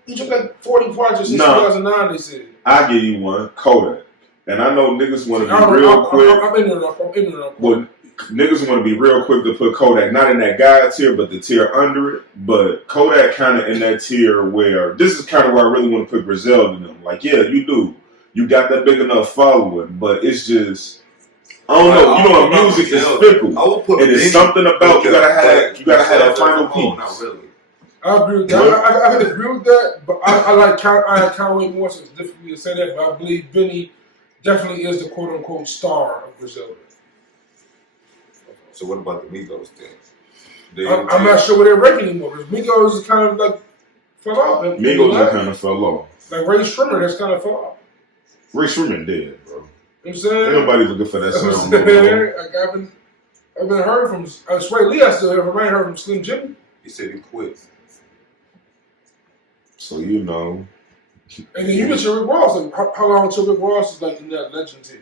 He dropped like 40 projects in 2009. They said. I give you one, Kodak, and I know niggas want to be real quick. I'm ignorant. Well, niggas want to be real quick to put Kodak not in that guy tier, but the tier under it. But Kodak kind of in that tier where this is kind of where I really want to put Griselda in them. Like, yeah, you do. You got that big enough following, but it's just. I don't know. Music is fickle. And it's something about you gotta have that final piece. Not really. I agree with that. I can agree with that, but I had Conway more, so it's difficult to say that. But I believe Benny definitely is the quote unquote star of Griselda. So what about the Migos then? I'm not sure where they're ranking anymore. Because Migos is kind of like fell off. Migos kind of fell off. Like Ray Shrimmer, that's kind of fell off. Ray Shrimmer dead, bro. You know what I'm saying? Ain't nobody looking for that You know sound. what I'm saying? Like, I've been heard from Sway Lee. I still hear from. I ain't heard from Slim Jimmie. He said he quit. So you know. And then you mentioned Rick Ross. Like, how long until Rick Ross is like in that legend tier?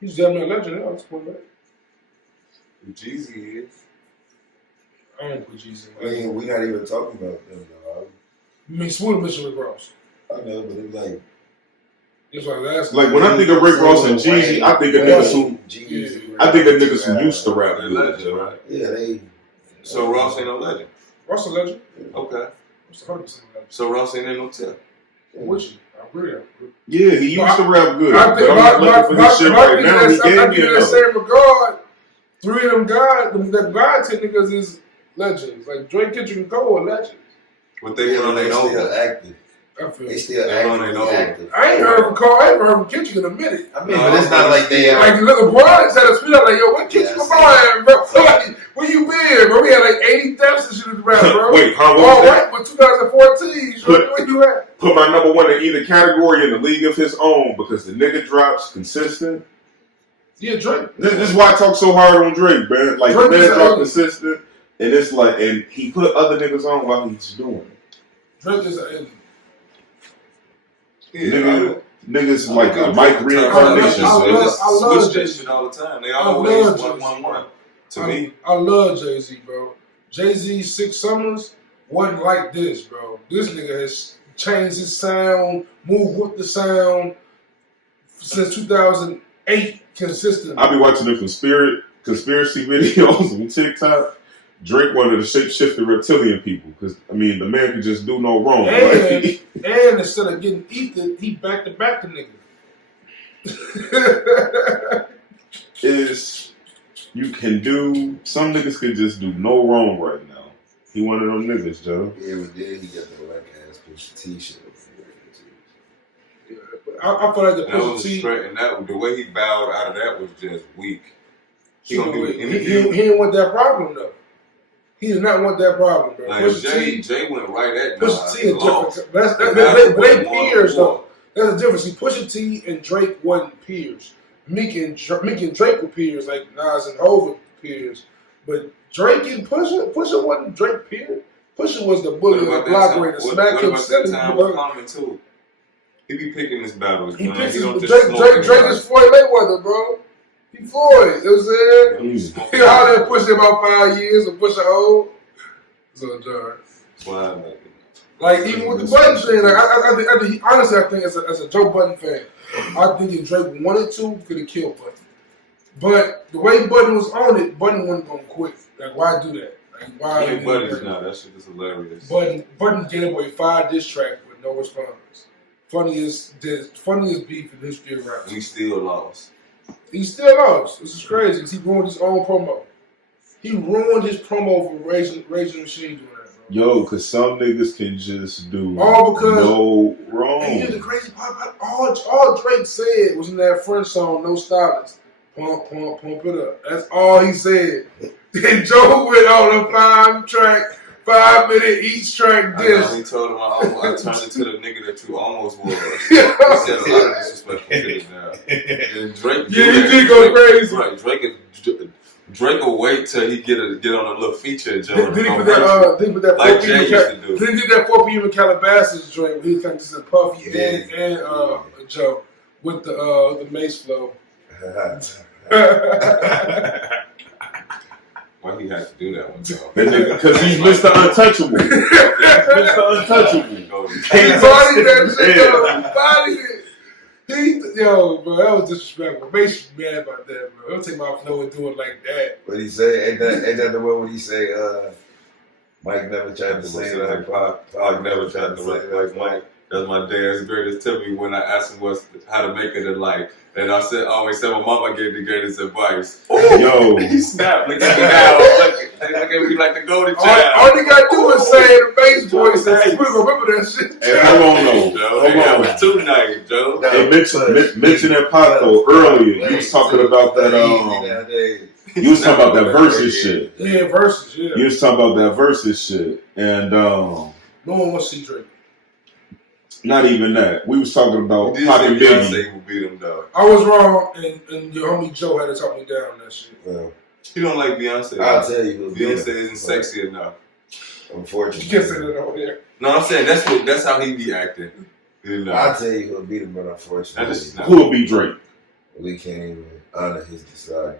He's damn near a legend now. That's point back. Jeezy is. I don't put Jeezy I mean, we not even talking about them, dog. I mean, Smooda mentioned Rick Ross. I know, but it's like. That's why I asked. Like when I think of Rick Ross and Jeezy, I think of niggas who used to rap They're good, legend, right? Yeah, they. So Ross ain't no legend. Ross a legend. Okay. Ross 100% legend. So Ross ain't in no tip. I'm with you. I agree. Yeah, he used to rap good. I think but I'm looking for his shit right now. He I gave think me in that enough. same regard, three of them guys, them God 10 niggas is legends. Like Drake, Kendrick, and Cole are legends. But they run their still own. active. I feel They it. still They run active. their own. active. I ain't heard from Cole. I ain't heard from Kendrick in a minute. I mean, but it's not like they Like LeBron said a tweet out like, "Yo, what Kendrick Lamar at, bro? Like, where you been, bro? We had like 80 deaths and shit in the rap, bro. Wait, how All was that? right, but 2014. Where you at? Put my number one in either category in the league of his own because the nigga drops consistent. Yeah, Drake. This is why I talk so hard on Drake, man. Like Drake the is man drop a- consistent, and it's like, and he put other niggas on while he's doing it. Drake is an alien. Yeah, Niggas like Mike reincarnation. I They love- just I love switch that Jay-Z. shit all the time. They I always love 1-1-1. To me, I love Jay-Z, bro. Jay-Z's 6 Summers wasn't like this, bro. This nigga has changed his sound, moved with the sound since 2008 consistently. I be watching the conspiracy videos on TikTok. Drake one of the shape-shifting reptilian people because I mean the man can just do no wrong. And instead of getting eaten, he back to back the nigga. Is you can do some niggas can just do no wrong right now. He one of them niggas, Joe. Yeah, but then he got the black ass Pusha T shit. I feel like the that was Pusha T. straight, and that the way he bowed out of that was just weak. He gonna do an He interview. didn't want that problem though. He did not want that problem, bro. Like Jay went right at Pusha T is lost. different. That's That's way more peers war. though. There's a difference. See, Pusha T and Drake wasn't peers. Meek and Drake were peers, like Nas and Hov were peers. But Drake and Pusha wasn't Drake peer. Pusha was the bully What of the about block way to what smack him about silly. that time with Common too? He be picking his battles, He man. picks He his, don't just Drake smoke anybody. is Floyd Mayweather, bro. He Floyd. You know what I'm saying? He smoke He hollered at Pusha about 5 years and Pusha old. So, John. Why, like, Like, even with the Button thing, like, I think, honestly, I think as a Joe Budden fan, I think if Drake wanted to, he could have killed Budden. But the way Budden was on it, Budden wasn't going to quit. Like, why do that? Like, why? Hey, buddies, no, that shit is hilarious. Budden gave away 5 diss tracks with no response. Funniest beef in the history of rap. We still lost. He still lost. This is crazy because he ruined his own promo. He ruined his promo for Raging Machine doing that, bro. Yo, cause some niggas can just do All because no wrong. And here's the crazy part about all Drake said was in that French song, No Stylist. Pump it up. That's all he said. And Joe went on a 5-minute each track diss. He told him I turned into the nigga that you almost was. He said a lot of disrespectful shit now. And Drake, Yeah, he did go crazy. Right, Drake will wait till he get on a little feature. Joe, Then he put that like 4 Jay p.m. used to do. Then he did that 4 p.m. in Calabasas joint where he kind of just a Puffy and Joe with the Mace flow. Why he had to do that one, though? Because he's Mr. Untouchable. Mr. Untouchable. He bodied that shit, though. He bodied it. Yo, bro, that was disrespectful. Mace was mad about that, bro. Don't take my flow and do it like that. What he say? Ain't that the one when he say, Mike never tried to say like Pac never tried to rap like Mike. That's my dad's greatest tip me when I asked him how to make it in life. And I always said my mama gave the greatest advice. Yo. He snapped. Look at me now. Look at me like the golden child. All you gotta do is say in the bass voice and we remember that shit. Hey, hold on, though. That was too nice, Joe. Hey, mentioning Pac though earlier, you was talking about that. You was talking about that versus shit. Yeah, versus, yeah. You was talking about that versus shit, and No one wants to see Drake. Not even that. We was talking about You Pac did and say Biggie. Beyonce would beat him, though. I was wrong, and your homie Joe had to talk me down on that shit. Well, You don't like Beyonce. I'll tell you who Beyonce isn't sexy enough. Unfortunately. You can't say that over there. No, I'm saying that's how he be acting. You know. I'll tell you who'll beat him, but unfortunately, Who will be Drake? we can't even honor his discography.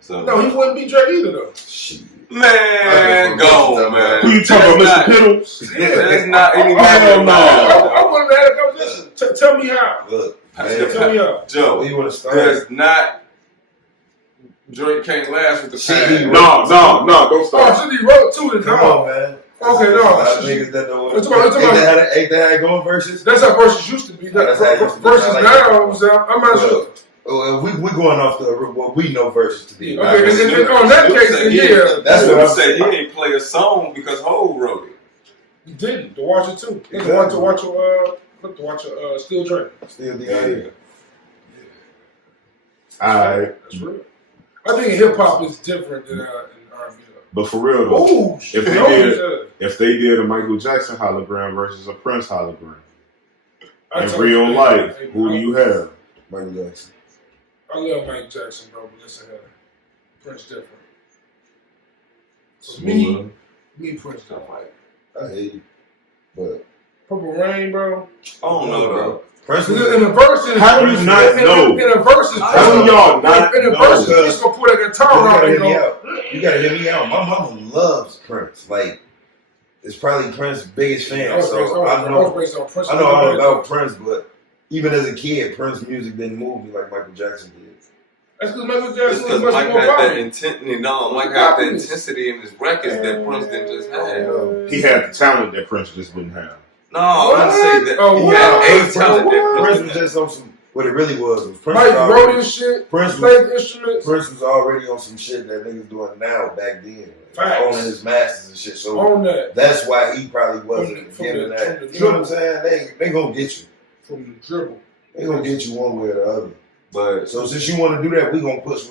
So, No, he wouldn't be Drake either, though. Shit. man, go, man. Who you talking about, Mr. Piddles? That's not any Hell no. I wanted to have a conversation. Tell me how. Look, Tell man, me how. Joe, where you want to start? there's not. Drake can't last with the Shit, past. No, don't Oh, start. shit, he wrote two to Come come on, man. Okay, A no. lot of niggas that know what. It's about- Ain't that how it going versus? That's how verses used to be. That's how it used to be. Verses I like now, that. I'm not sure. We going off the what we know versus to be. Okay, and on that case, then yeah. That's Snoop what I'm said. He saying. ain't play a song because Hov wrote it. You didn't. To watch it too. Exactly. To watch your Steel Drake. Still the idea. Alright. That's real. I think hip hop is different than R&B. But for real though, Oh, shit. if they did a Michael Jackson hologram versus a Prince hologram, I in told real you, life, hey, who do you have? Michael Jackson. I love Mike Jackson, bro, but listen here. Prince different. So Smooda. me Prince different. I hate you, but Purple Rain, bro. I don't know though. Prince In was the verses, How do you not know? In the verses, How do y'all not in the know? verses, he's gonna put a guitar out and go. You gotta hear me out. My mama loves Prince. Like, it's probably Prince's biggest fan. So I know all about Prince, but even as a kid, Prince music didn't move me like Michael Jackson did. That's because Michael It's Jackson because was Mike much more had that popular. intensity. No, Mike had the intensity in his records that Prince didn't just have. He had the talent that Prince just didn't have. No, I wouldn't say that. Oh, He wow. had a talent that Prince Prince was didn't have. just on some. What it really was Prince. Mike was already- wrote his shit, Prince played instruments. Prince was already on some shit that niggas doing now back then. Facts. Owning his masters and shit. So On that. that's why he probably wasn't From getting the that. You know what I'm saying? They gonna get you. From the dribble. They gonna get you one way or the other. But So since you want to do that, we gonna push.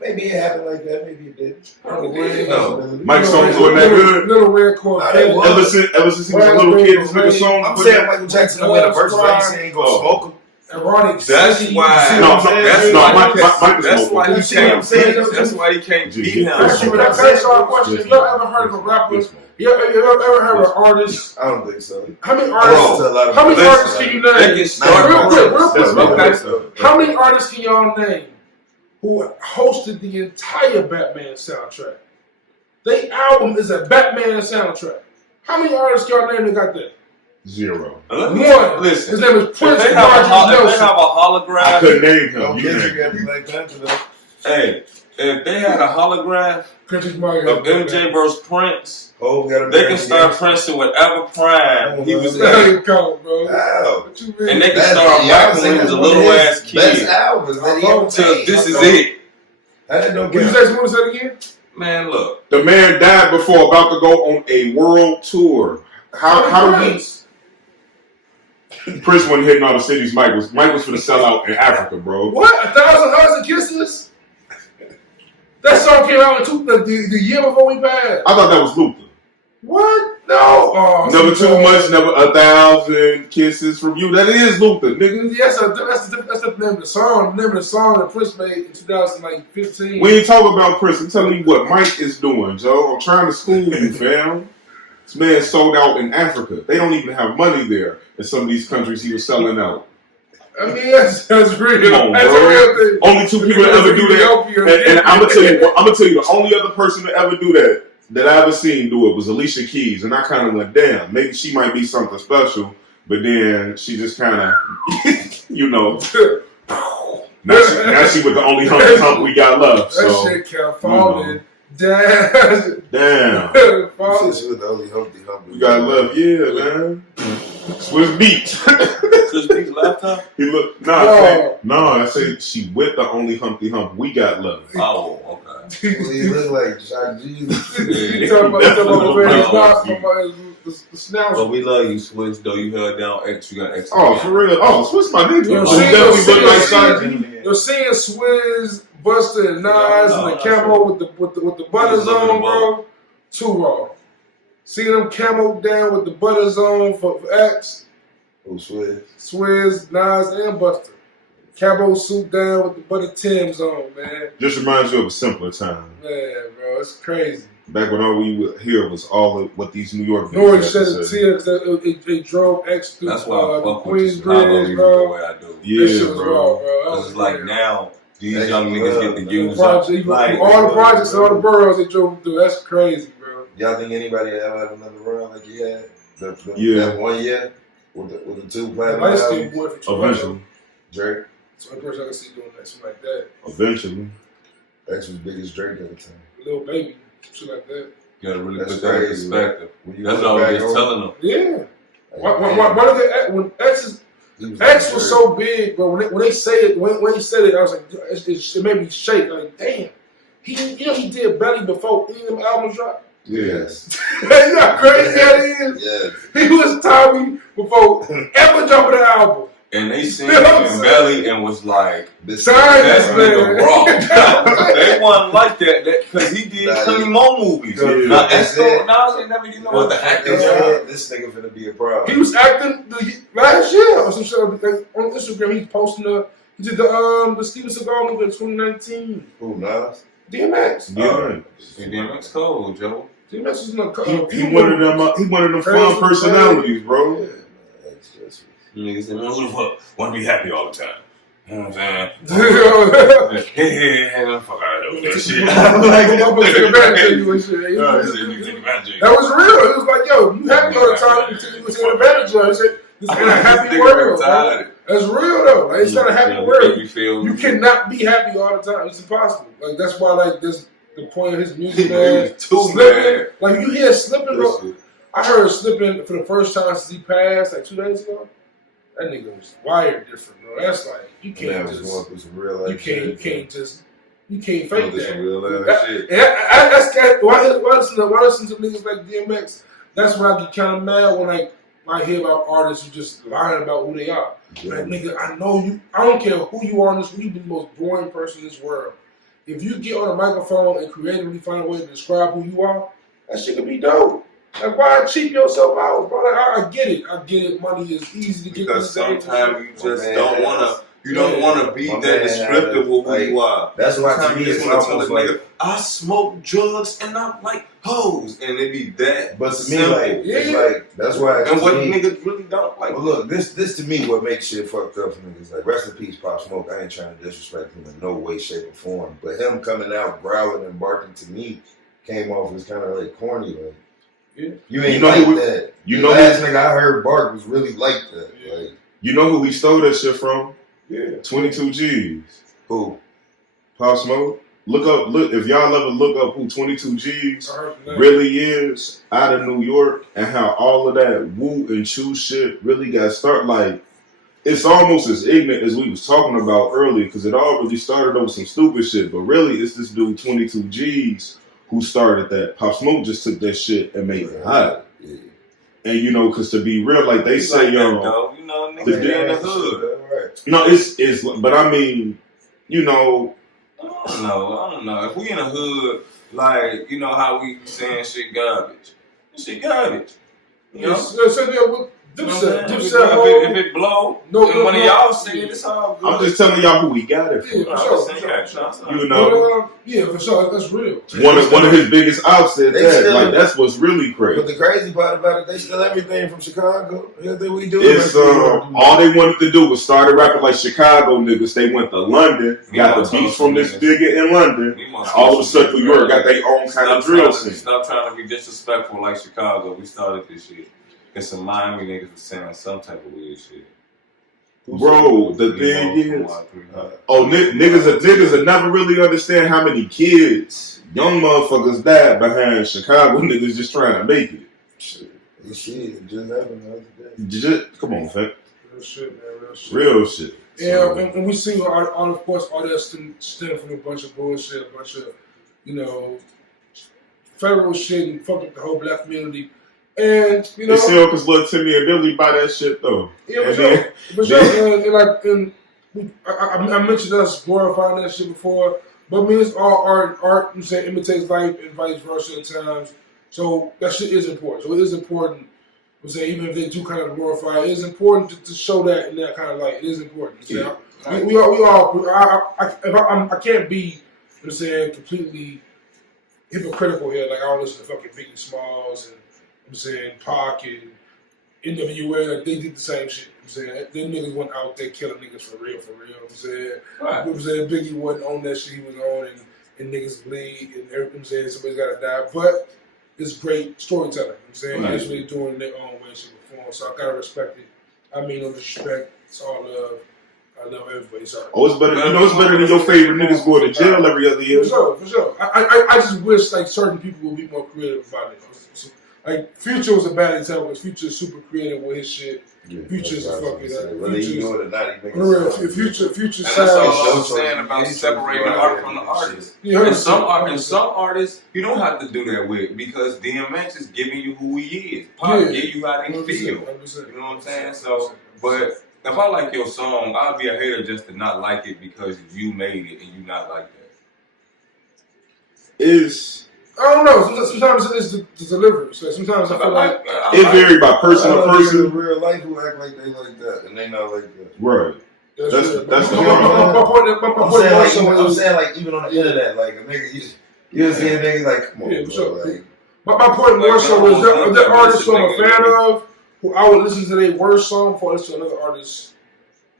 Maybe it happened like that. Maybe it did. No. Mike's songs wasn't that good. Little Red Corvette. Nah, they was. Ever since he was a little kid, this nigga song. I'm saying Michael Jackson don't win a verse. I ain't saying he gonna smoke him. Erotic That's City. why. No, That's no, why. Mike That's why he You see what I'm can't. saying? That's why he can't beat him. That's true. That's our question. You ever heard of a rapper? You ever heard of an artist? I don't think so. How many Bro, artists? How many artists can you They name? can start Real quick. That's Okay. How many artists can y'all name who hosted the entire Batman soundtrack? Their album is a Batman soundtrack. How many artists y'all name that got that? 0. One. Listen. His name is If Prince they have Rogers a Nelson. I holograph, couldn't name him. Don't You get named you him. got Black Panther though. hey, if they had a holograph Prince Rogers of MJ versus Prince, Hov got a they can start Prince in whatever prime he was There in. you go, bro. Wow. What you mean? And they can That's- start y'all back when saying he was a that's one of little his ass Best kid. albums that he ever So made. this is it. I didn't know. What you say? What that again? Man, look. The man died before about to go on a world tour. How do we? Prince wasn't hitting all the cities Mike was for the sellout in Africa, bro. What? 1,000 Hearts and Kisses? That song came out in the year before we passed. I thought that was Luther. What? No. Oh, Never too much, never 1,000 kisses from you. That is Luther, nigga. Yes, that's the name of the song. The name of the song that Prince made in 2015. We ain't talking about Prince. I'm telling you what Mike is doing, Joe. I'm trying to school you, fam. This man sold out in Africa. They don't even have money there in some of these countries he was selling out. I mean, that's real. Come on, That's bro. a real thing. Only two people that ever do that. And I'm gonna tell you, the only other person to ever do that I ever seen do it was Alicia Keys, and I kind of went, damn, maybe she might be something special, but then she just kind of, you know, now she with the only hump we got left. That So shit kept falling. Damn. Falling. She was the only Humpty we got love, yeah, man. Swiss beats. Just these laptop? He look, I say she with the only Humpty Hump. We got love. Oh, okay. He look like Shock Jesus. You talking about the snout. But we love you, Swiss, though. You held down X. You got X. Oh, for real? Oh, Swiss my nigga. Yo, Oh, see, he definitely look like Shock see, Jesus. You're seeing Swizz, Busta, and Nas, and the camo with the butters on, bro. Too raw. Seeing them camo down with the butters on for X. Swizz, Nas, and Buster. Cabo suit down with the butter Timbs on, man. Just reminds you of a simpler time. Man, bro, it's crazy. Back when all we would hear was all of what these New York Nori shed a tear because it drove X through the Queens Bridge, bro. The way I do. Yeah, that shit was bro. raw, bro. Because it's like now, these young niggas get to use like, all the projects and all the boroughs they drove through. That's crazy, bro. Y'all think anybody ever have another run like he had? Yeah. That 1 year with the 2 platinum Light albums? skin boy from Toronto. Eventually. Drake. That's the only person I can see doing that, something like that. Eventually. X was big as Drake at the time. Little baby, shit like that. You gotta really That's put that in crazy, perspective. That's all I was just telling them. Yeah. Why did they, when X was so big, bro, when they say it, when he said it, I was like, it made me shake. Like, damn. He did Belly before any of them albums dropped. Yes. You know how crazy that is? Yes. He was Tommy before ever dropping an album. And they seen him in Belly and was like, That's nigga raw. They wasn't like that because he did plenty more movies. Now, Nas ain't never, what the acting job. This nigga finna be a problem. He was acting last year or some shit. Like, on Instagram, he's posting he did the Steven Seagal movie in 2019. Who, Nas? DMX. Yeah. DMX cold, Joe. DMX was in the He one of them fun personalities, bro. Yeah. Niggas say, man, who the fuck want to be happy all the time? You know what I'm saying? Hey, fuck out of that shit. That was real. It was like, yo, you happy all the time until you was taking advantage of it. He said, this is a happy world. That's real though. Like, it's not a happy world. You cannot be happy all the time. It's impossible. Like, that's why, like, this the point of his music, man. Slipping. Like, you hear Slipping, bro. I heard Slipping for the first time since he passed, like 2 days ago. That nigga was wired different, bro. That's like, you can't just, going through some real you can't fake that. Some real shit. Why listen to niggas like DMX? That's why I get kind of mad when I hear about artists who just lying about who they are. Yeah. Like, nigga, I know you. I don't care who you are in this world. You be the most boring person in this world. If you get on a microphone and creatively find a way to describe who you are, that shit can be dope. Like, why cheap yourself out, bro? Like, I get it. Money is easy to get. Because sometimes you just don't want to. You don't want to be that descriptive of who you are. That's why to me it's almost like, I smoke drugs and I like hoes, and it be that. But to me, it's like that's why. And what niggas really don't like. Well, look, this to me what makes shit fucked up for niggas. Like, rest in peace, Pop Smoke. I ain't trying to disrespect him in no way, shape, or form. But him coming out growling and barking to me came off as kind of like corny, like. Yeah. You ain't that. The last nigga I heard bark was really like that. Yeah. Like, you know who we stole that shit from? Yeah. 22 G's. who? Pop Smoke. Look if y'all ever look up who 22 G's really is out of New York and how all of that woo and chew shit really got started. Like, it's almost as ignorant as we was talking about earlier because it all really started over some stupid shit. But really, it's this dude 22 G's who started that. Pop Smoke just took that shit and made it hot. Yeah. And because to be real, like they say, niggas in the hood. It's but I mean, I don't know. If we in the hood, like, how we saying shit garbage. Shit garbage. You know? If it blow, and one of y'all say it, it's all good. I'm just telling y'all who we got it from. Yeah, for sure. Yeah, for sure. That's real. One of his biggest outs said that. Like, that's what's really crazy. But the crazy part about it, they steal everything from Chicago. Everything we do. It's all they wanted to do was start rapping like Chicago niggas. They went to London, got the beats from this nigga in London. All of a sudden, New York got their own kind of drill scene. Stop trying to be disrespectful like Chicago. We started this shit. And some Miami niggas was saying some type of weird shit. Bro, the thing is, niggas will never really understand how many kids, young motherfuckers died behind Chicago niggas just trying to make it. Shit, just happened the other day. Come on, fam. Real shit, man. Real shit. Yeah, and we see of course, all that stem from a bunch of bullshit, a bunch of, federal shit and fuck up the whole black community. And it's still because Lil Timmy and Billy buy that shit though. Yeah, for sure. I mentioned us glorifying that shit before, but I mean it's all art. Art, imitates life and vice versa at times. So that shit is important. So it is important I'm saying even if they do kind of glorify, it is important to show that in that kind of light. It is important. You know? We all. I can't be. I'm saying completely hypocritical here. Like I don't listen to fucking Biggie Smalls and I'm saying Pac and NWA. Like they did the same shit. I'm saying them niggas went out there killing niggas for real. I'm saying. Right. I'm saying Biggie wasn't on that shit he was on and niggas bleed and everything. I'm saying somebody's got to die, but it's great storytelling. I'm saying Right. it's really doing it their own way, shape, or form. So I gotta respect it. I mean, no disrespect. It's all love. I love everybody. Sorry. Oh, it's better. You know, it's better than your favorite niggas going to jail every other year. For sure. I just wish like certain people would be more creative about it. Like Future was a bad example because Future is super creative with his shit. Yeah, Future's a fucking whether you know it or not, he makes Future. And that's all I'm saying about separating art from the artist. And some artists you don't have to do that with because DMX is giving you who he is. Pop give you how they feel. 100%. You know what I'm saying? So, but if I like your song, I'll be a hater just to not like it because you made it and you not like that. I don't know. Sometimes it's the delivery. So sometimes I feel like it varies by person to person. In real life, who act like they like that and they not like that. Right. That's the I'm saying like even on the internet, like a nigga, you see a nigga like, come on, yeah, bro, sure. like. But my point more so is that artist I'm a fan of, who I would listen to their worst song before I listen to another artist's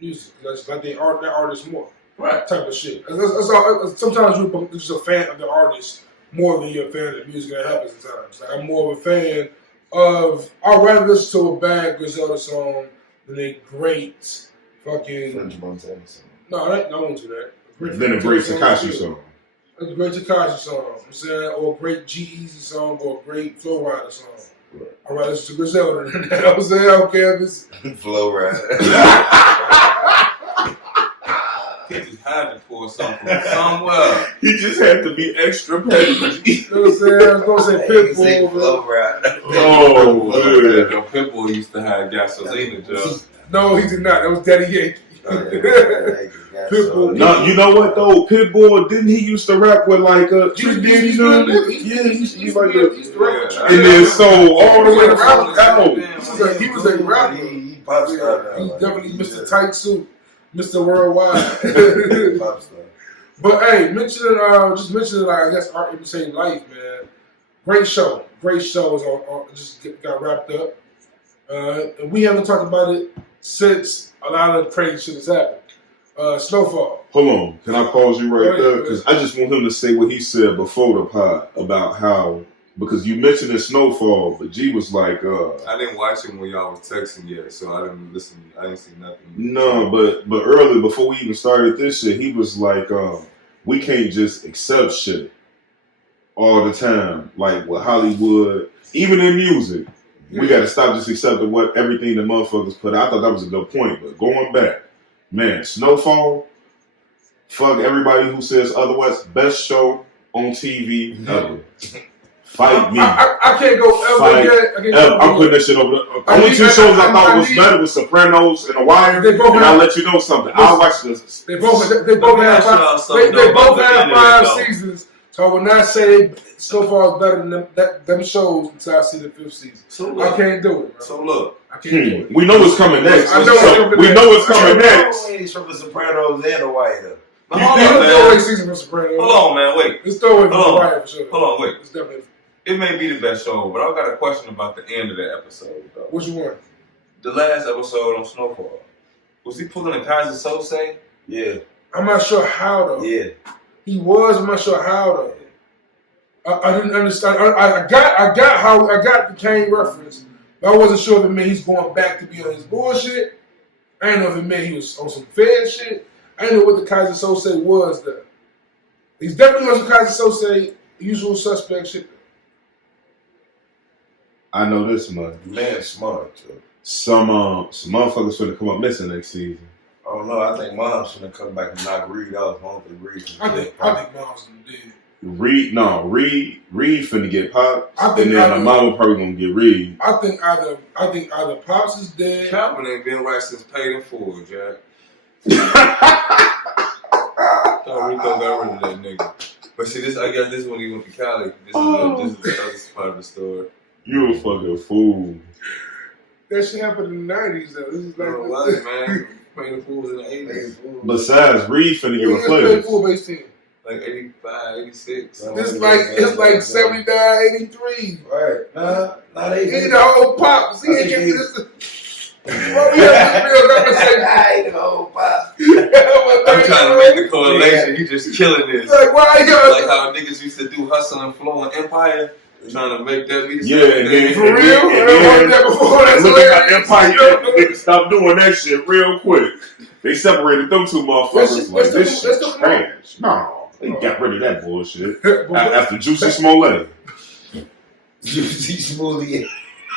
music. That's like that artist more. Right. Type of shit. That's all, sometimes you're just a fan of the artist more than you're a fan of the music. That happens sometimes. Like I'm more of a fan of. I'd rather listen to a bad Griselda song than a great fucking. French Montana song. No, I won't do that. Then a great Tekashi song. A great Tekashi song, I'm saying, or a great G-Eazy song, or a great Flow Rider song. Right. I'd rather listen to Griselda than that. I'm saying, I don't care if it's Flow Rider. He just had to pull something from somewhere. He just had to be extra petty. You know what I'm saying? I was going to say Pitbull. Flow Rider. Oh, Yeah, your Pitbull used to have gasoline just. No, he did not. That was Daddy Yankee. Pitbull. No, you know what though? Pitbull, didn't he used to rap with like a He's like and then so all the way around. He was a rapper. He pop star now. He definitely Mr. Tight Suit, Mr. Worldwide. Pop star. But hey, mentioning like I guess Art Imitating Life, man. Great show. Just got wrapped up. And we haven't talked about it since a lot of crazy shit has happened. Snowfall. Hold on, can I pause you right there? Because I just want him to say what he said before the pod about how, because you mentioned the Snowfall, but G was like, I didn't watch it when y'all was texting yet, so I didn't listen. I didn't see nothing. No, but earlier, before we even started this shit, he was like, we can't just accept shit all the time, like with Hollywood, even in music. Yeah. We got to stop just accepting what everything the motherfuckers put out. I thought that was a good point, but going back, man, Snowfall, fuck everybody who says otherwise, best show on TV ever. Fight me. I can't go ever again. I'm putting that shit over the only two shows I thought was better was Sopranos and The Wire, and I'll let you know something. I'll watch this. They both had 5 seasons. So I would not say Snowfall is better than them shows until I see the 5th season. So look, I can't do it, bro. So look. I can't do it. We know what's coming next. We know what's coming next. He's from The Sopranos and The Wire. Hold on, season for Sopranos. Hold on, man, wait. Let's throw it for The Wire for sure. Hold on, wait. It's definitely. It may be the best show, but I've got a question about the end of the episode, though. Which one? The last episode on Snowfall. Was he pulling a Kaiser Sose? Yeah. I'm not sure how, though. Yeah. He was. I'm not sure how, though. I didn't understand. I got the Kane reference, but I wasn't sure if it meant he's going back to be on his bullshit. I didn't know if it meant he was on some Fed shit. I didn't know what the Kaiser Sose was, though. He's definitely on some Kaiser Sose, Usual Suspect shit. I know this much. Man, smart, too. Some motherfuckers finna come up missing next season. I don't know. I think Mom's finna come back and knock Reed off. I think Mom's dead. Reed finna get Pops, and then the mama probably gonna get Reed. I think either Pops is dead. Calvin ain't been right since Paid in Full, Jack. Thought Rico got rid of that nigga. But see, I guess this is when he went to Cali. This is the other part of the story. You a fucking fool. That shit happened in the 90s, though. This is like... Bro, what, man? Playing the fools in the 80s. Besides, Reed finna get replaced. Played full base team. Like 85, 86. It's like 79, 83. Right. Not 80. He the whole pops. He ain't getting this. Well, we have this real conversation. I ain't the whole pop. I'm trying to make the correlation. You just killing this. Like, why y'all? Like how niggas used to do Hustle and Flow and Empire. Trying to make that be and then for real. I that before. That's look at Empire. Niggas stop doing that shit real quick. They separated them two motherfuckers. Like this shit's trash. No, they got rid of that bullshit after Juicy Smollett. Juicy Smollett.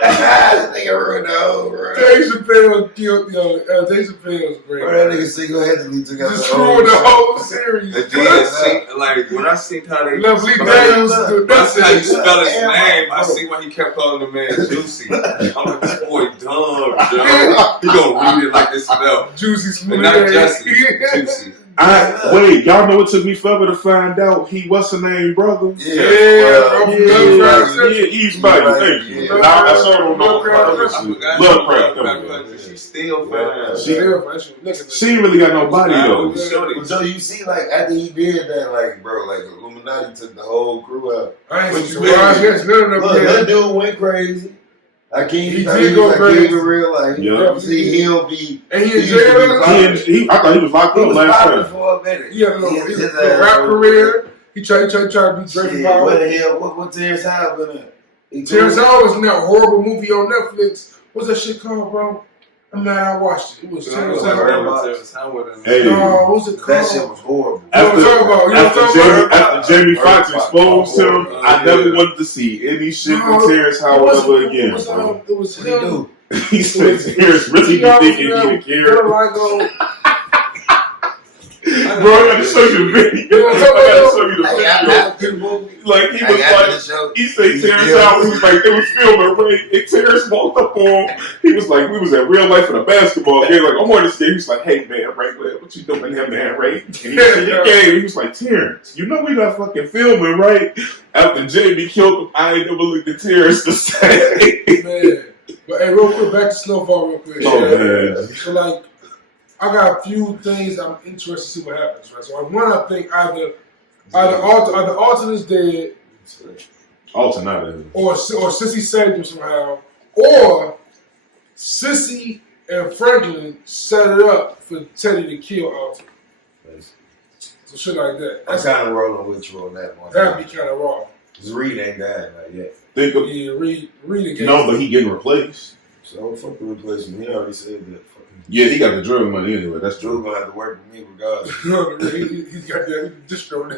That nigga ruined the whole bro. Dave Chappelle killed Dave Chappelle's great. Bro, that nigga single-handedly took out the whole series. And then like when I see how they Lovely Daniels. When I see how you spell his name, I see why he kept calling the man Juicy. I'm like, this boy dumb, Joe. He gonna read it like it's spelled. Juicy Smooda. Not Jesse. Juicy. Wait, y'all know it took me forever to find out he what's the name, brother? Yeah, East Body, thank you. I saw him on Love Craft. She's still fine. She ain't really got no body though. But Joe, you see, like after he did that, like bro, like Illuminati took the whole crew out. I ain't surprised. Look, that dude went crazy. I can't. He did go crazy in real life. Yeah. See, he'll be. And he in jail. I thought he was locked up last time. For a minute. He had a little rap career. He tried to be Drake Power. What the hell? What Terrence Howard been in? Terrence Howard was in that horrible movie on Netflix. What's that shit called, bro? I'm mad I watched it. It was Terrence Howard. Hey, what was it called? That shit was horrible. After Jamie Foxx exposed him, I never wanted to see any shit with Terrence Howard ever again. It was him. He said Terrence really be thinking he a character. Bro, I gotta show you the video. I gotta show you the video. Like he was like, he said Terrence Howard. He was like, they was filming right, and Terrence walked up on him. He was like, we was at real life in a basketball game. Like I'm on this game. He was like, hey man, right, what you doing here, man, right? And he said, your game. He was like, Terrence, you know we not fucking filming, right? After Jamie killed him, I ain't never looked at Terrence the same. Man, but hey, real quick, back to Snowfall, real quick. Oh man. So like, I got a few things I'm interested to see what happens, right? So one, I think either Alton is dead, Alton not dead, or Sissy saved him somehow, or Sissy and Franklin set it up for Teddy to kill Alton. So shit like that. I'm kind of rolling with you on that one. That'd be kind of raw. Cause Reed ain't died not yet. Reed again. No, but he getting replaced. So fuck the replacement. He already said that. Yeah, he got the drug money anyway. That's true. Drew's gonna have to work with me regardless. He's got that distro now.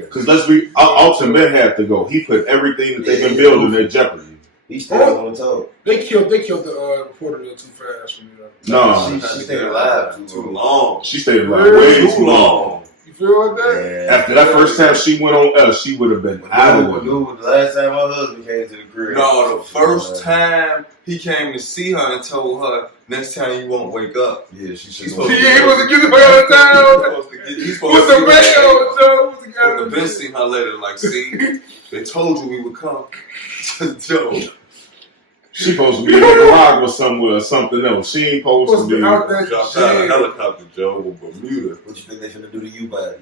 Because let's be, Alton Ben had to go. He put everything that they've been building in jeopardy. He's still on the toe. They killed the reporter a little too fast for me. No, she stayed alive too long. She stayed alive way too long. You feel like that? Yeah. After that first time she went on us, she would have been out of it. The last time my husband came to the crib. No, the first time he came to see her and told her, next time you won't wake up. Yeah, she ain't supposed to get the fuck out of town. He's supposed to be I've been seeing her later, like, see, they told you we would come. Joe. She supposed to be in Nicaragua somewhere or something else. She ain't supposed to be out there. Dropped out of a helicopter, Joe, with Bermuda. What you think they finna do to you, buddy?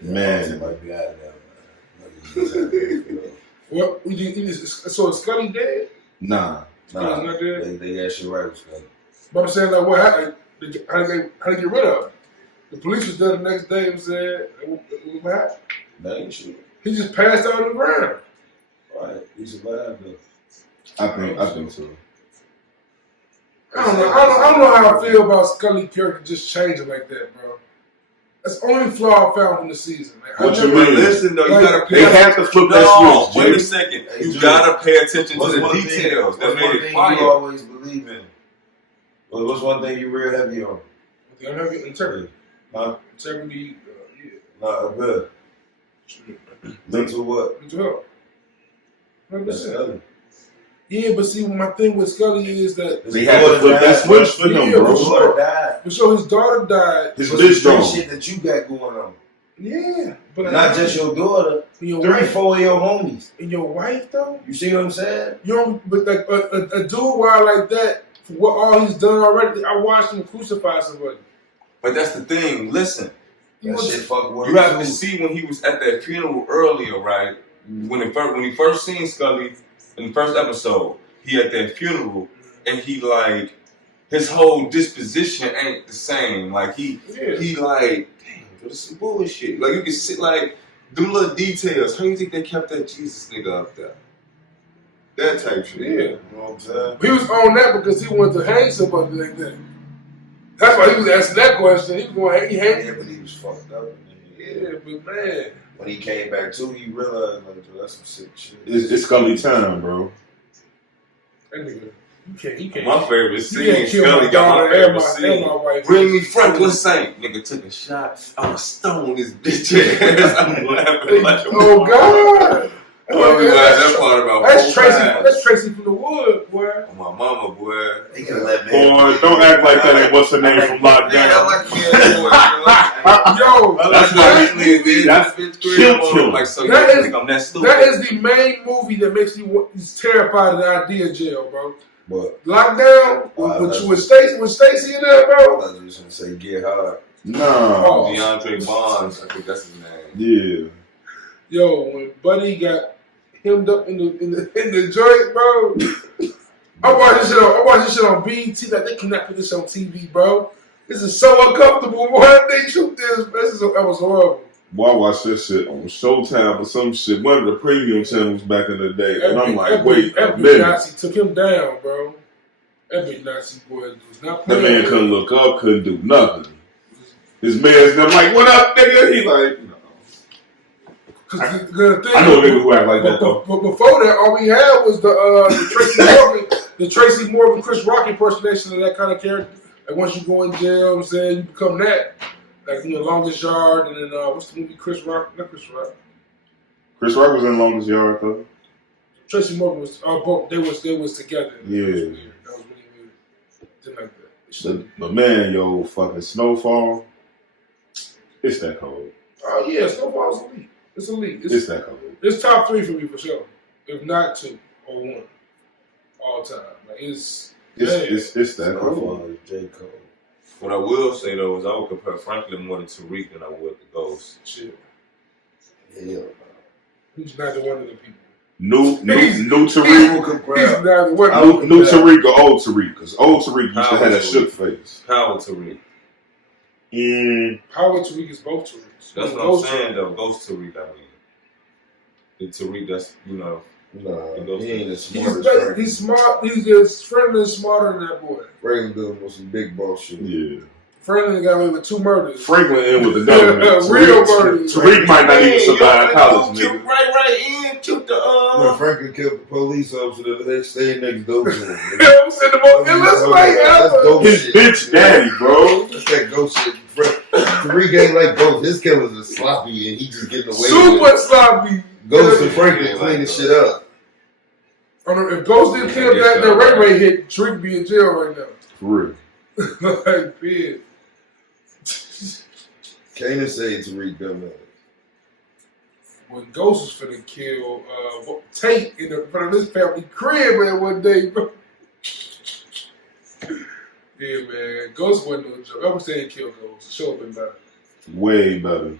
Man. Might be out of there, What? So is Scully dead? Nah. Scully's not dead? They got shit right with Scully. But I'm saying, like, what happened? How did they get rid of him? The police was there the next day and said, what happened? That ain't shit. He just passed out on the ground. Right. He survived though. I think so. I don't know how I feel about Scully's character just changing like that, bro. That's the only flaw I found in the season. Man. What you mean? Listen though, you gotta pay. They have to flip that switch. Wait a second. You gotta pay attention to the details. That made it fire. You always believe in. What's one thing you real heavy on? Integrity. Huh? Integrity. Nah, good. Mental what? Mental health. That's Scully. Yeah, but see, my thing with Scully is that they had to flip that switch for him, bro. For sure, his daughter died. His bitch shit that you got going on. Yeah, but not just your daughter. Your 3, wife, 4 of your homies. And your wife though. You see what I'm saying? You know, but like a dude wild like that, for what all he's done already, I watched him crucify somebody. But that's the thing. Listen, that shit fuck with you have to see when he was at that funeral earlier, right? When he first seen Scully in the first episode, he at that funeral, and he like his whole disposition ain't the same. Like he like, damn, this some bullshit. Like you can see like them little details. How you think they kept that Jesus nigga up there? That type shit. Yeah. You know what I'm saying? He was on that because he wanted to hang somebody like that. That's why he was asking that question. He was going, he hang. Yeah, but he was fucked up. Yeah, but man. When he came back too, he realized like, that's some sick shit. It's Scully time, bro. That nigga, you can't. My favorite scene, Scully got my favorite scene. Bring me Franklin Saint. Nigga took a shot. I'ma stone this bitch ass. I'm laughing like oh God. That part about that's Tracy from the Wood, boy. My mama, boy. He can let me. Boy, don't act like that ain't what's her name from Lockdown. Yo, that's kill. Like, so that is the main movie that makes you terrified of the idea of jail, bro. What? Lockdown with Stacey in there, bro. I thought you was gonna say Get Hard. No. DeAndre Bonds, I think that's his name. Yeah. Yo, when Buddy got hemmed up in the joint, bro. I watched this shit on BET. Like they cannot put this on TV, bro. This is so uncomfortable. Why they shoot this? That was horrible. Boy, I watched this shit on Showtime or some shit. One of the premium channels back in the day. And I'm like, wait a minute. Nazi took him down, bro. That big Nazi boy was not playing. The man good. couldn't look up, couldn't do nothing. His man's I'm like, what up, nigga? He like, I know a nigga who act like that though. But before that, all we had was the Tracy Morgan, Chris Rock impersonation of that kind of character. Like once you go in jail, I'm saying you become that. Like in the Longest Yard, and then what's the movie? Chris Rock, not Chris Rock. Chris Rock was in Longest Yard though. Tracy Morgan was both. They was together. Yeah, that was really weird. Didn't like that. But man, yo, fucking Snowfall. It's that cold. Oh yeah, Snowfall's elite. It's elite. It's that cold. It's top 3 for me for sure. If not 2 or 1, all time. Like it's that cold. J. Cole. What I will say though is I would compare Franklin more to Tariq than I would to Ghost. Shit. Yeah. He's neither one of the people. New Tariq. He's neither one of the New Tariq or old Tariq? Because old Tariq used to have that shook face. Power Tariq. Power Tariq is both Tariqs. That's what I'm saying though. Ghost Tariq, I mean. The Tariq that's, No, he ain't as smart smart as He's smart. He's just friendly and smarter than that boy. Franklin doing with some big boss shit. Yeah. Franklin got away with 2 murders. Franklin in with another man. Real murders. Tariq might not even survive college, nigga. Right in, killed the When Franklin killed the police officer, they stayed next door to him. I'm saying the most illest way ever. His bitch daddy, bro. That's that ghost shit. Tariq ain't like Ghost. His killers are sloppy and he just getting away Super with it. Sloppy. Ghost and Franklin clean the shit up. If Ghost didn't kill that Ray hit, Tariq be in jail right now. For real. Like, bitch. Kaylin said Tariq dumbass. When Ghost was finna kill Tate in front of his family crib man one day, bro. Yeah, man. Ghost wasn't no joke. I would say he killed Ghost. The show would have been better. Way better.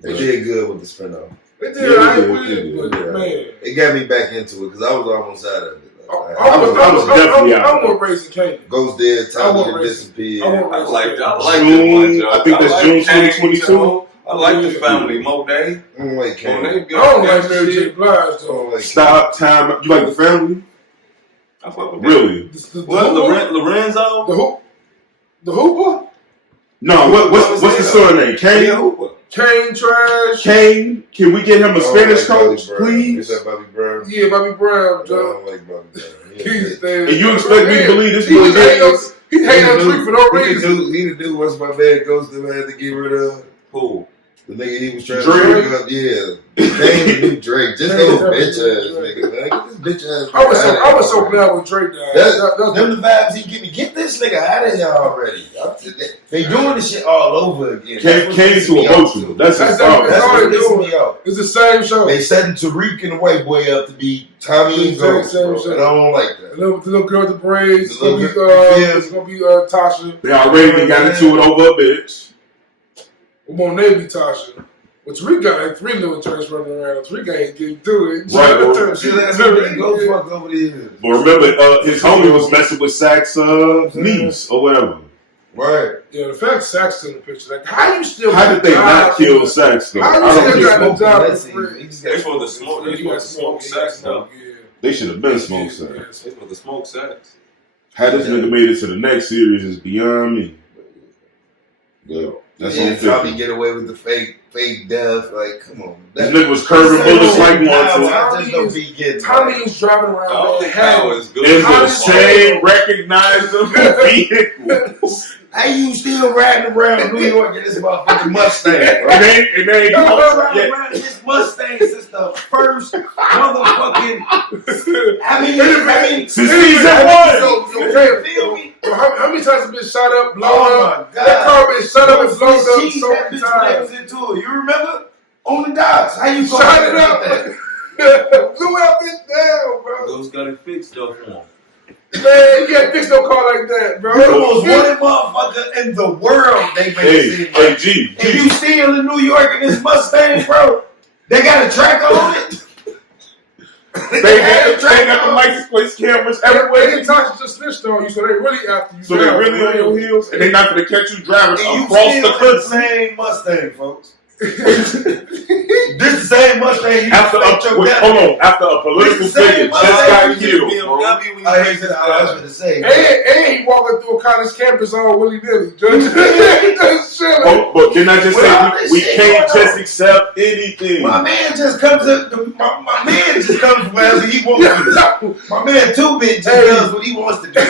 They did good with the spinoff. They did, but man. It got me back into it because I was almost out of it. I was definitely out. I want Raising Kaylin. Ghost dead, Tommy disappeared. I like June. I think that's June 2022. I like the family, Mo Day. I don't like Kaylin. I don't like Mary J. Blige though. Stop time. You like the family? I fuck with really? What? Lorenzo? The Hooper? No. What's the surname? Kane? Hooper. Kane Trash. Kane? Can we get him a Spanish coach, please? Is that Bobby Brown? Yeah, Bobby Brown. I don't like Bobby Brown. And you expect me to believe this boy is? He hate on Tariq for no reason. He the dude once my man Ghost them had to get rid of. Who? The nigga he was trying to bring up. Yeah. Kane the new Drake. Just no bitch ass nigga, man. Get this bitch ass. I was so glad when Drake died. Them the vibes he give me. Get this nigga out of here already. They doing this shit all over again. Came to emotional. That's all they doing. It's the same show. They setting Tariq and the white boy up to be Tommy and Ghost, and I don't like that. The little girl with the braids. It's gonna be Tasha. They already got into it over a bitch. Well, Monet be Tasha. But Tariq got like 3 little turns running around. Tariq ain't getting through it. Right, go fuck over there. But remember, his homie was messing with Sax's niece or whatever. Right. Yeah, the fact Sax in the picture, like, how you still? How did they not kill Sax though? How you still got the job? They supposed to smoke. They supposed to smoke Sax though. They should have been smoked Sax. They supposed to smoke Sax. How this nigga made it to the next series is beyond me. Yeah. That's what Tommy get away with the fake death. Like, come on. This nigga was curving bullets like Mortal. Tommy is driving around in the same recognizable vehicle. How you still riding around New York in this motherfucking Mustang? It ain't around this Mustang since the first motherfucking. I mean, since season 1. How many times have been shot up, blown up? God. That car been shot up and blown up so many times. You remember? On the docks. How you shot it up? Blew that bitch down, bro. Those got it fixed though for him. Man, you can't fix no car like that, bro. You're the most wanted motherfucker in the world. They make it seem like. And you still in New York in this Mustang, bro? They got a track on it. They got the license plate cameras everywhere. They Tasha just snitched on you, so they really after you. So they really on your heels, and they not gonna catch you driving across the country. The same Mustang, folks. This the same Mustang. After a political figure just got killed. I was gonna say. And he walking through a college campus all willy nilly. Just chilling. But can I just say we can't just accept anything? My man just comes wherever he wants to. My man 2-Bit just does what he wants to do.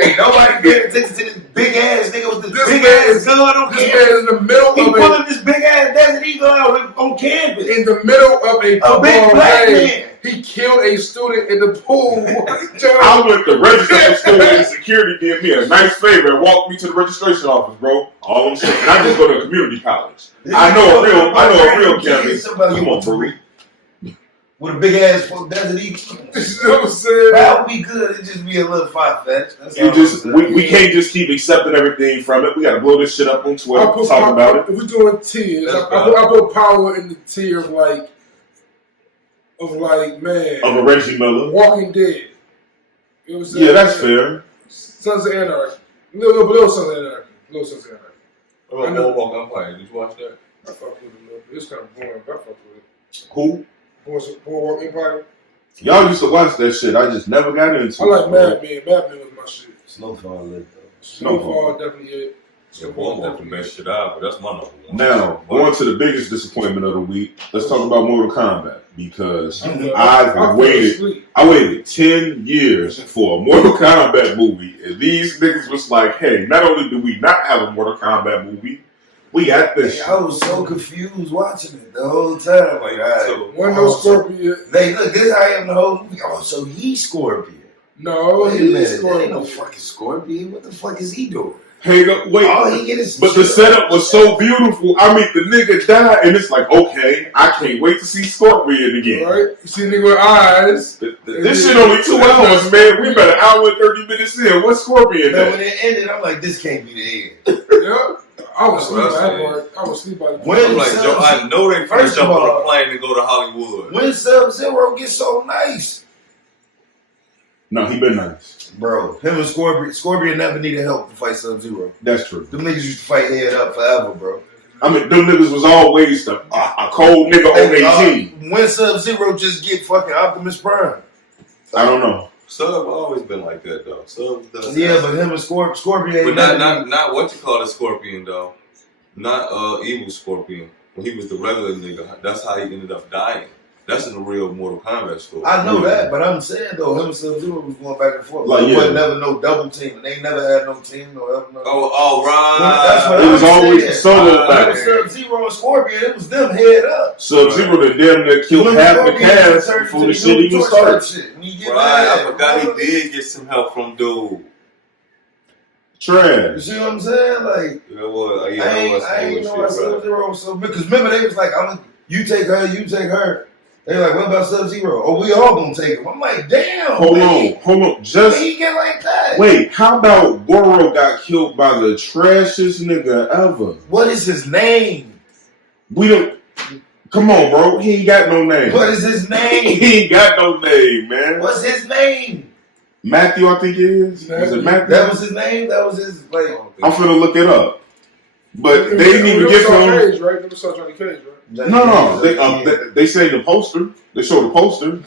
Ain't nobody paying attention to this big ass nigga with this big ass gun on campus. This man in the middle of pulling this big ass Desert Eagle out on campus. In the middle of a big black man. He killed a student in the pool. I went to register for school and security did me a nice favor and walked me to the registration office, bro. All I'm saying. And I just go to community college. I know a real campus. Somebody you want to read. With a big ass Desert Eagle. You know what I'm saying? That would be good. It'd just be a little far-fetched. We can't just keep accepting everything from it. We gotta blow this shit up on Twitter. Talk about it. If we're doing tiers, I put Power in the tier of man. Of a Reggie Miller. Walking Dead. It was that's fair. Sons of Anarchy. Little Sons of Anarchy. Little Sons of Anarchy. What about Boardwalk Empire? Did you watch that? I fuck with it a little bit. It's kind of boring, but I fuck with it. Who? Boardwalk Empire. Y'all used to watch that shit. I just never got into it. I like Mad Men. Mad Men was my shit. Snowfall lit though. Snowfall definitely it. Yeah, Boardwalk the best shit out, but that's my number one. Now, going to the biggest disappointment of the week, let's talk about Mortal Kombat. Because I waited 10 years for a Mortal Kombat movie, and these niggas was like, hey, not only do we not have a Mortal Kombat movie, we got this. I was so confused watching it the whole time. Like, Scorpion. Look, this is how I am the whole movie. Oh, so he's Scorpion. No, he's Scorpion. Ain't no fucking Scorpion. What the fuck is he doing? Hey, wait, but the setup was so beautiful. I mean, the nigga died, and it's like, okay, I can't wait to see Scorpion again. Right? You see nigga with eyes. This shit only 2 hours, man. We about an hour and 30 minutes in. What's Scorpion? Then when it ended, I'm like, this can't be the end. Yeah. I was asleep by the I'm like, Joe, I know they first jump on a plane and go to Hollywood. When Sub-Zero gets so nice. No, he been nice. Bro, him and Scorpion never needed help to fight Sub-Zero. That's true. Them niggas used to fight head up forever, bro. I mean, them niggas was always a cold nigga on their team. When Sub-Zero just get fucking Optimus Prime? I don't know. Sub always been like that though. Sub does. Yeah, but him and Scorpion. But not what you call a Scorpion though. Not evil Scorpion. When he was the regular nigga, that's how he ended up dying. That's in the real Mortal Kombat story. I know that, but I'm saying though, him and Sub-Zero was going back and forth. Like, There wasn't never no double team. They never had no team, no ever. No. Oh, right. That's what it was always saying. solo battle. Sub-Zero and Scorpion, it was them head up. Sub-Zero that damn near killed half the cast before the shit even started. Right, I forgot he did get some help from dude. Trash. You see what I'm saying? Like, I ain't know what Sub-Zero was so big. Because remember, they was like, you take her. They like, what about Sub-Zero? Oh, we all gonna take him. I'm like, damn. Hold on. Just he get like that. Wait, how about Goro got killed by the trashiest nigga ever? What is his name? We don't. Come on, bro. He ain't got no name. What is his name? He ain't got no name, man. What's his name? Matthew, I think it is. Is it Matthew? That was his name. That was his like. I'm finna look it up. But they didn't even get from him. Cage, right? They saw Johnny Cage, right? No. They say the poster. They show the poster. Them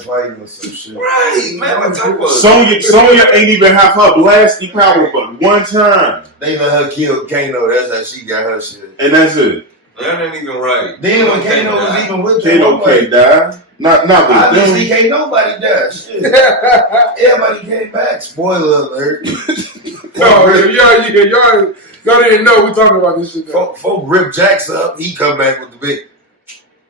fighting or some shit. Right, man. What type of Sonya ain't even have her blasty power but one time. They let her kill Kano. That's how she got her shit. And that's it. That ain't even right. Then when Kano was even with them, Kano can't die. Not with them. Obviously, can't nobody die. Shit. Everybody came back. Spoiler alert. Y'all didn't know we talking about this shit. Folk rip Jax up. He come back with the big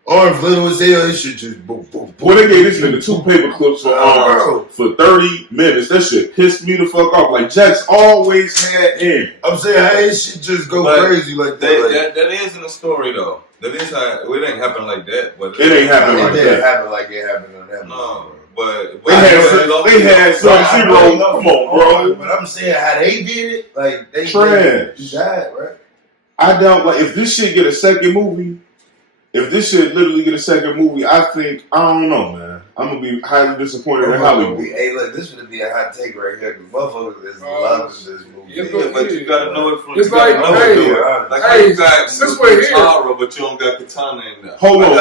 arms little as hell. His shit just boom, boom, boom. Boy, they gave this nigga 2 paper clips for arms for 30 minutes. That shit pissed me the fuck off. Like, Jax always had in. I'm saying, how his shit just go crazy like that. That is in the story, though. That is how it ain't happen like that. But it ain't happen like that. It didn't happen like it happened on that. No, but they had Sub-Zero. Come on, bro. But I'm saying how they did it, like they trash. He died, right? I doubt, like, if this shit get a second movie, I think, I don't know, man. I'm gonna be highly disappointed in Hollywood. Hey, look, this would be a hot take right here because motherfuckers is loving this movie. Yeah, but you gotta know it from. It's like, you got since we're here, but you don't got Katana in there. Hold on.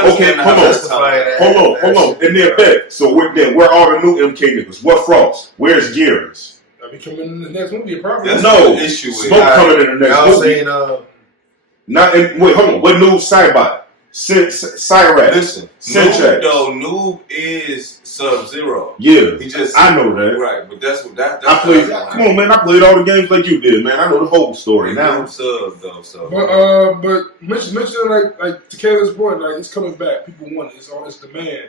And then back. So where all the new MK niggas? What Frost? Where's Gears? I'll be coming in the next movie, probably. That's no the issue. Smoke coming in the next movie. Wait, hold on. What new Cybot? Cyrax. Listen, Noob is Sub-Zero. Yeah, I know that. Right, but that's what that. I played. Come on, man! I played all the games like you did, man. I know the whole story now. Sub though, so. But mentioning like to Kaylin's point, like it's coming back. People want it. It's on its demand.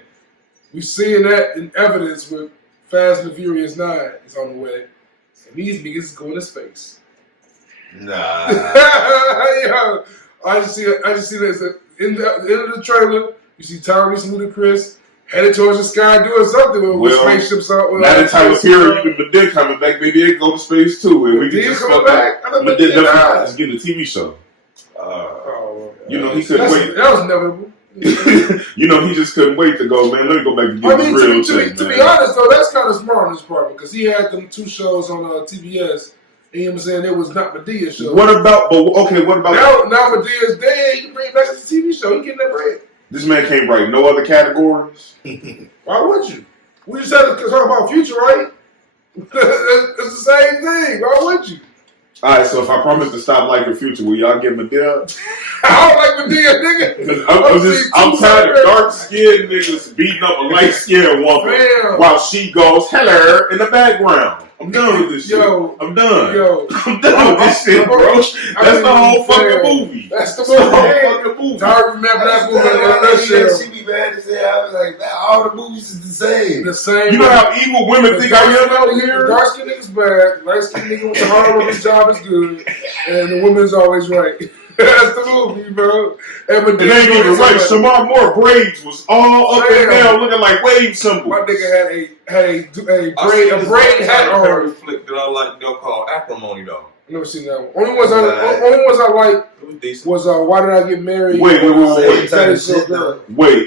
We're seeing that in evidence with Fast and the Furious 9 is on the way, and these niggas is going to space. Nah. Yo, I just see that. In the end of the trailer, you see Tyrese Ludacris headed towards the sky doing something with spaceships out. Now the time of period, even Madea coming back, maybe they can go to space too, and we can just coming back. Madea is getting a TV show. You know he couldn't wait. That was inevitable. You know he just couldn't wait to go, man. Let me go back and get the real check, to be honest though, that's kind of smart on his part because he had them 2 shows on TBS. You know what I'm saying? It was not Medea's show. What about now Medea's dead, you can bring it back to the TV show. You getting that bread. This man can't write no other categories. Why would you? We just had to talk about Future, right? It's the same thing. Why would you? Alright, so if I promise to stop liking Future, will y'all get Madea? I don't like Madea, nigga. I'm tired of dark skinned niggas beating up a light skinned woman while she goes hello in the background. I'm done with this shit. I'm done. I'm done with this shit, bro. That's the whole fucking movie. That's the whole fucking movie. I remember that movie. She be mad as hell. I was like, man, all the movies is the same. You know how evil women think I am out here? Dark skin niggas bad. Light skin nigga with the hard work, his job is good. And the woman's always right. That's the movie, bro. And they ain't even right. Shamar Moore braids was all up and down, looking like wave symbols. My nigga had a braid hat on. Flick that I like, they'll call Acrimony though. I never seen that one. Only ones I like was Why Did I Get Married? Wait. Wait,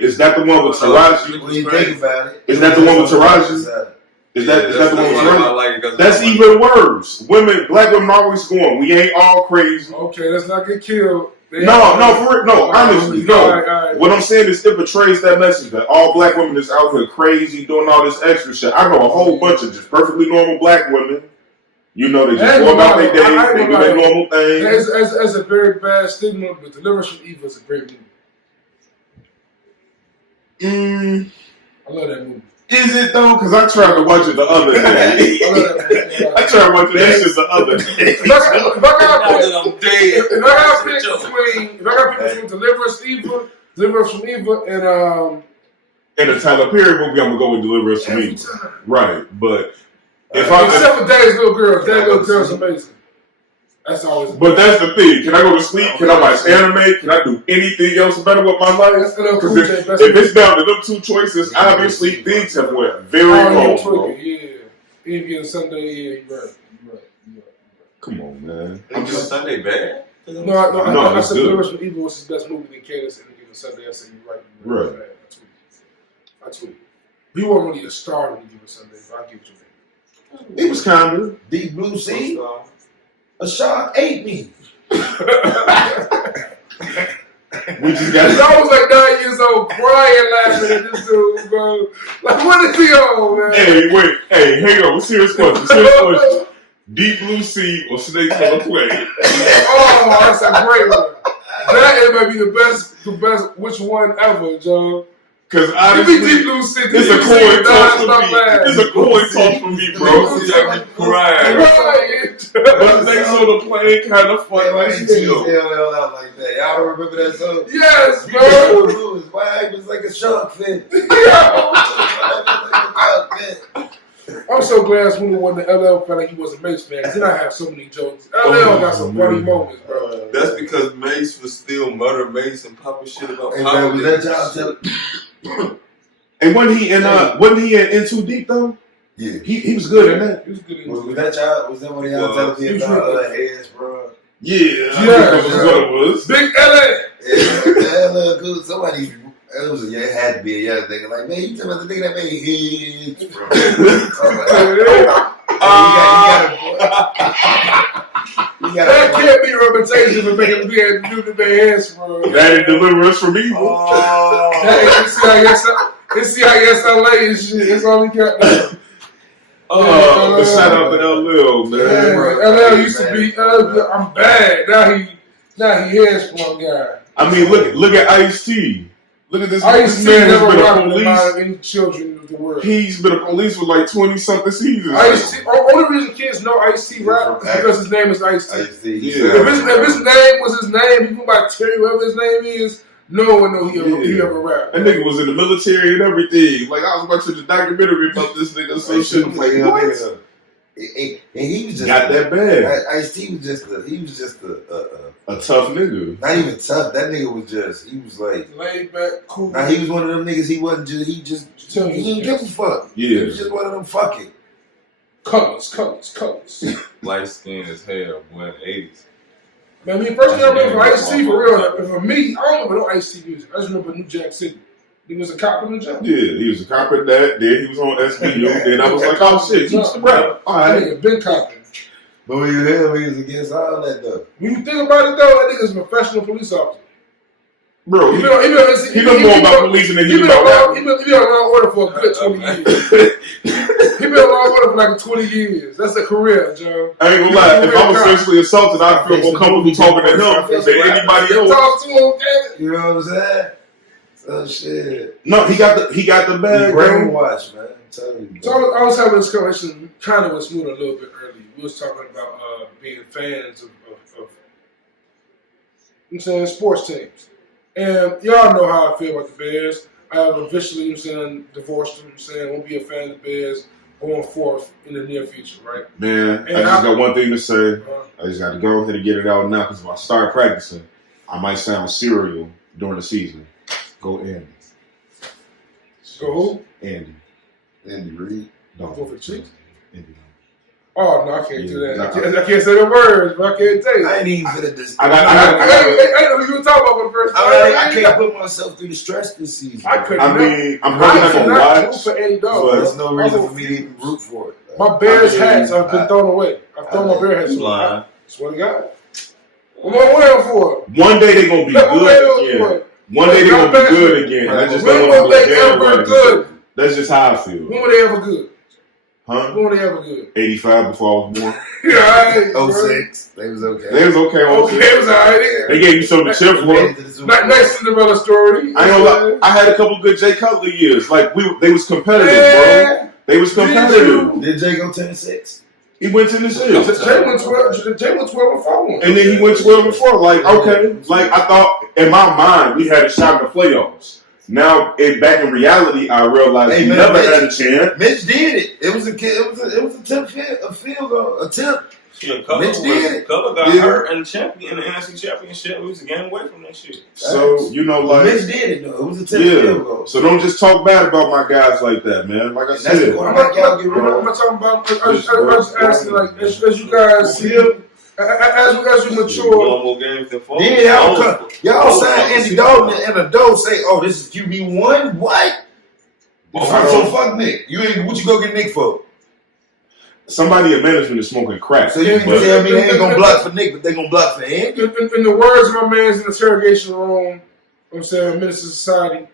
is that the one with Taraji? When you think about it, is that the one with Taraji? Is that the one with Taraji? That's even worse. Black women always going, we ain't all crazy. Okay, let's not get killed. Honestly, no. Right. What I'm saying is it portrays that message that all black women is out here crazy, doing all this extra shit. I know a whole bunch of just perfectly normal black women. You know, they just go about their days, they do their normal things. As a very bad stigma, but Deliverance from Evil is a great movie. I love that movie. Is it though? Because I tried to watch it the other day. I tried to watch that shit the other day. If I got between Deliverance from Evil, and the Tyler Perry movie, I'm gonna go with Deliverance from Evil. Right, but except for Daddy's Little Girl, Daddy's Little Girl's amazing. That's always. But that's the thing. Can I go to sleep? Can I watch anime? Can I do anything else better with my life? Because if it's down to them two choices, obviously things have went very wrong, bro. Yeah, Any Sunday, you're right. Come on, man. Is Sunday bad? No, I said Deliverance from Evil was his best movie than Kaylin Any Given Sunday. I said you're right. Right. I tweet. We weren't really a star in Any Given Sunday, but I get what you mean. It was kind of Deep Blue Sea. A shark ate me. We just got. I was like 9 years old, crying, laughing at this dude, bro. Like, what is he on, man? Hey, wait. Hey, hang on. Serious question. Deep Blue Sea or Snakes on the Plane? Oh, that's a great one. That might be the best. Which one ever, Joe? Because honestly, it's a coin toss for me. It's a coin toss for me, bro. Crying. But Snakes on the Plane kind of fun. Like LL like that. Y'all don't remember that song? Yes, bro. His wife was like a shark fin. I'm so glad Smooda won the LL felt like he was a Mace fan. Then I have so many jokes. LL got some funny moments, bro. That's because Mace was still murder Mace and popping shit about. Hey, man, was that y'all And wasn't he in Too Deep though? Yeah, he was good in that. He was good in was that y'all? Was that one of y'all telling me about heads, bro? Yeah, that was what it was. Big LA. Yeah, LL good. Somebody. It had to be a young nigga. Like, man, you talking about the nigga that made hits, bro? That can't be a reputation for making me have to do the best, bro. That is Deliverance from Evil. NCIS LA and shit. That's all he got now. But shout out to LL, man. LL used to be, I'm bad. Now he has one guy. I mean, look at Ice-T. Look at this man has been a police. Any children of the world. He's been a police for like 20-something seasons. Ice-T. Only reason kids know Ice-T rap is because his name is Ice-T. Yeah. If his name was his name, he go by Terry, whoever his name is. No one know he ever rap. That nigga was in the military and everything. Like I was watching the documentary about this nigga. So shit. I'm like, what? And he was just got that bad. Ice-T was just a tough nigga. Not even tough. That nigga was he was like laid back, cool. Now he was one of them niggas. He didn't give a fuck. Yeah, he was just one of them fucking colors. Light skin as hell, boy, in the 80s. Man, I mean, first thing I remember from Ice-T for real. For me, I don't remember no Ice-T music. I just remember New Jack City. He was a cop in the job. Yeah, he was a cop in that. Then he was on SBU. Then I was like, oh shit, he was the rap. All right, nigga been copping. But when you hear him, he was against all that though. When you think about it though, that nigga's a professional police officer. Bro, he been more about policing than he been about rapping. He been on law order for a good 20 years. He been on law order for like 20 years. That's a career, Joe. I ain't gonna lie. If I was sexually assaulted, I'd feel more comfortable talking to him than anybody else. Talk to him, you know what I'm saying? Oh shit. No, he got the bag. Brainwash, man. I'm telling you. So I was having this conversation kind of with Smooda a little bit earlier. We was talking about being fans of I'm saying sports teams. And y'all know how I feel about the Bears. I have officially, divorced them. Won't be a fan of the Bears going forth in the near future, right? Man, and I just got one thing to say. I just got to go ahead and get it out now because if I start practicing, I might sound serial during the season. Go Andy. Go who? Andy Reid. No. Go for the Chiefs? Andy. Oh, no, I can't do that. I can't say the words, but I can't tell you. I ain't even for this. I know what you were talking about for the first time. I can't put myself through the stress this season. I'm probably not going to watch. For Andy but there's no reason for me to even root for it. My Bears hats have been thrown away. I've thrown my Bears hats away. Swear to God. What am I wearing for? One day they're going to be good again. One day they're going to be good again. I just don't want to let everybody good. That's just how I feel. When were they ever good? Huh? When were they ever good? 85 before I was born. Yeah, 06. They was okay. They was okay. Okay, it was alright. They gave you something to cheer for. Nice Cinderella story. I ain't gonna lie. I had a couple good Jay Cutler years. Like they was competitive, bro. They was competitive. Did Jay go 10-6? He went 10-6. Jay went 12 and 4. And then he went 12 and 4. Like, okay. Like I thought in my mind we had a shot in the playoffs. Now, back in reality, I realized we never had a chance. Mitch did it. It was a field goal attempt. Yeah, Mitch did it. Cutler got hurt in the NFC Championship. It was a game away from that shit. So, you know, like... Mitch did it, though. It was a 10 field goal. So don't just talk bad about my guys like that, man. Like I said. I'm not talking about... I was asking, like, as you guys see him, as you mature... More games than 4. Yeah, y'all signed Andy Dalton and a doe say, oh, this is QB1? What? So fuck Nick. What you go get Nick for? Somebody in management is smoking crack. So you can tell me they ain't gonna block for Nick, but they gonna block for him? In the words of my man's interrogation room, I'm saying Minister Society,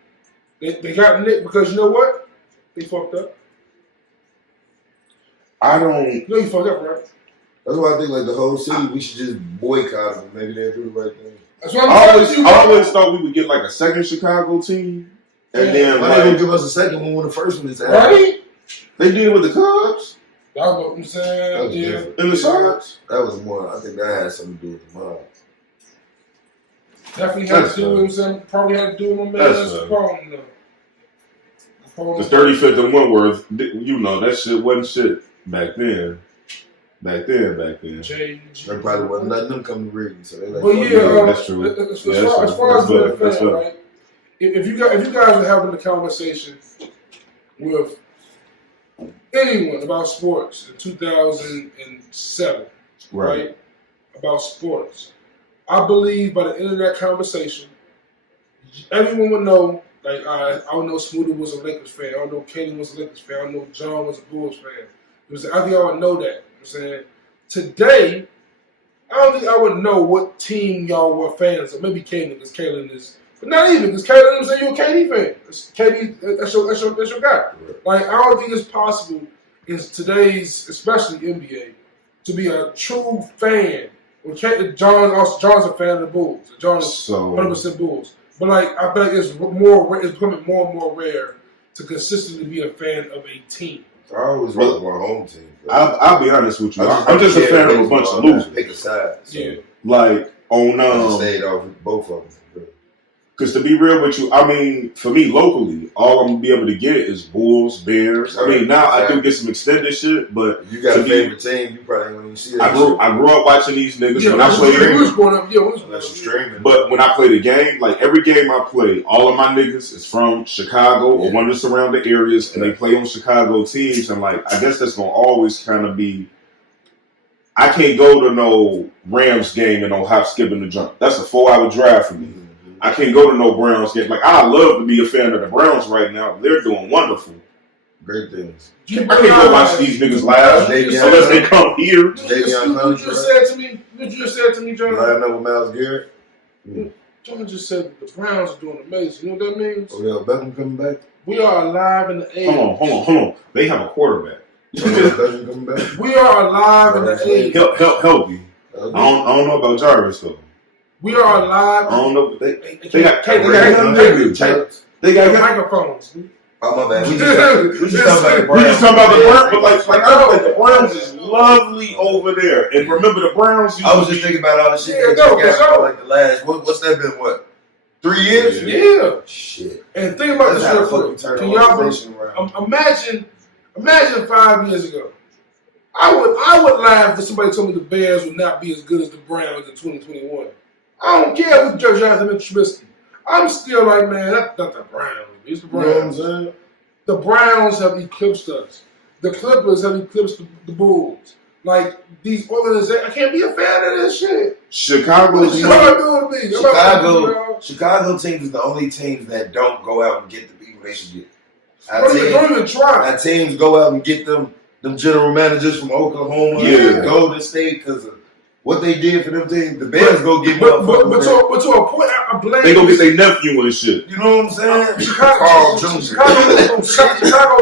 they got Nick because you know what? They fucked up. I don't... You know you fucked up, right? That's why I think like the whole city, we should just boycott them. Maybe they'll do the right thing. That's what I'm I always thought we would get like a second Chicago team. And then why they didn't give us a second one when the first one is out? Right? They did it with the Cubs. That's what I'm saying. Yeah. And the Sox. That was more, I think that had something to do with the mob. Definitely had to do with him. Probably had to do with my man's problem, though. The 35th and Wentworth, you know, that shit wasn't shit back then. Back then. There probably wasn't nothing them come to read. So they like, but yeah, that's true. As far as being a fan, right? If you guys are having a conversation with anyone about sports in 2007, right? About sports, I believe by the end of that conversation, everyone would know. Like I would know Smooda was a Lakers fan. I would know Kaylin was a Lakers fan. I know John was a Bulls fan. I think I would know that. I'm saying today, I don't think I would know what team y'all were fans of. Maybe Kaylin, because Kaylin is, but not even because Kaylin. I'm saying you're a KD fan. It's KD, that's your guy. Right. Like I don't think it's possible in today's, especially NBA, to be a true fan. John's a fan of the Bulls. John is 100% Bulls. But like I feel like it's becoming more and more rare to consistently be a fan of a team. I always root for my home team. I'll be honest with you. I'm just a fan of a bunch of losers. Pick a side. So. Yeah. Like on I stayed off with both of them. Because to be real with you, I mean, for me locally, all I'm gonna be able to get is Bulls, Bears. I mean, now I do get some extended shit, but you got a favorite team, you probably don't even see that. I grew up watching these niggas when I played. But when I play the game, like every game I play, all of my niggas is from Chicago or one of the surrounding areas, and they play on Chicago teams. And like, I guess that's gonna always kind of be. I can't go to no Rams game and no hop, skip, and the jump. That's a 4-hour drive for me. I can't go to no Browns game. Like, I love to be a fan of the Browns right now. They're doing wonderful. Great things. I can't go watch these niggas live unless they come here. What you just said to me, John? I know with Myles Garrett. John just said the Browns are doing amazing. You know what that means? Oh, yeah, Beckham coming back? We are alive in the age. Hold on. They have a quarterback. Beckham coming back? We are alive in the age. Help you. I don't know about Jarvis, though. We are alive. I don't know. They got microphones. Oh, my bad. We just talking about the Browns, but like I know the Browns is lovely over there. And remember the Browns? I was just thinking about all the shit they got for like the last. What's that been? What? 3 years? Yeah. Shit. And think about this real quick. Can y'all imagine 5 years ago? I would laugh if somebody told me the Bears would not be as good as the Browns in 2021. I don't care if it's Jonathan Trubisky. I'm still like, man, that's not the Browns. It's the Browns. You know the Browns have eclipsed us. The Clippers have eclipsed the Bulls. Like, these organizations, I can't be a fan of this shit. Chicago teams is the only teams that don't go out and get the people they should get. Don't even try. Our teams go out and get them general managers from Oklahoma, Golden State, because of what they did for them things, the Bears go get but to a point, I blame. They gonna get their nephew and shit. You know what I'm saying? Chicago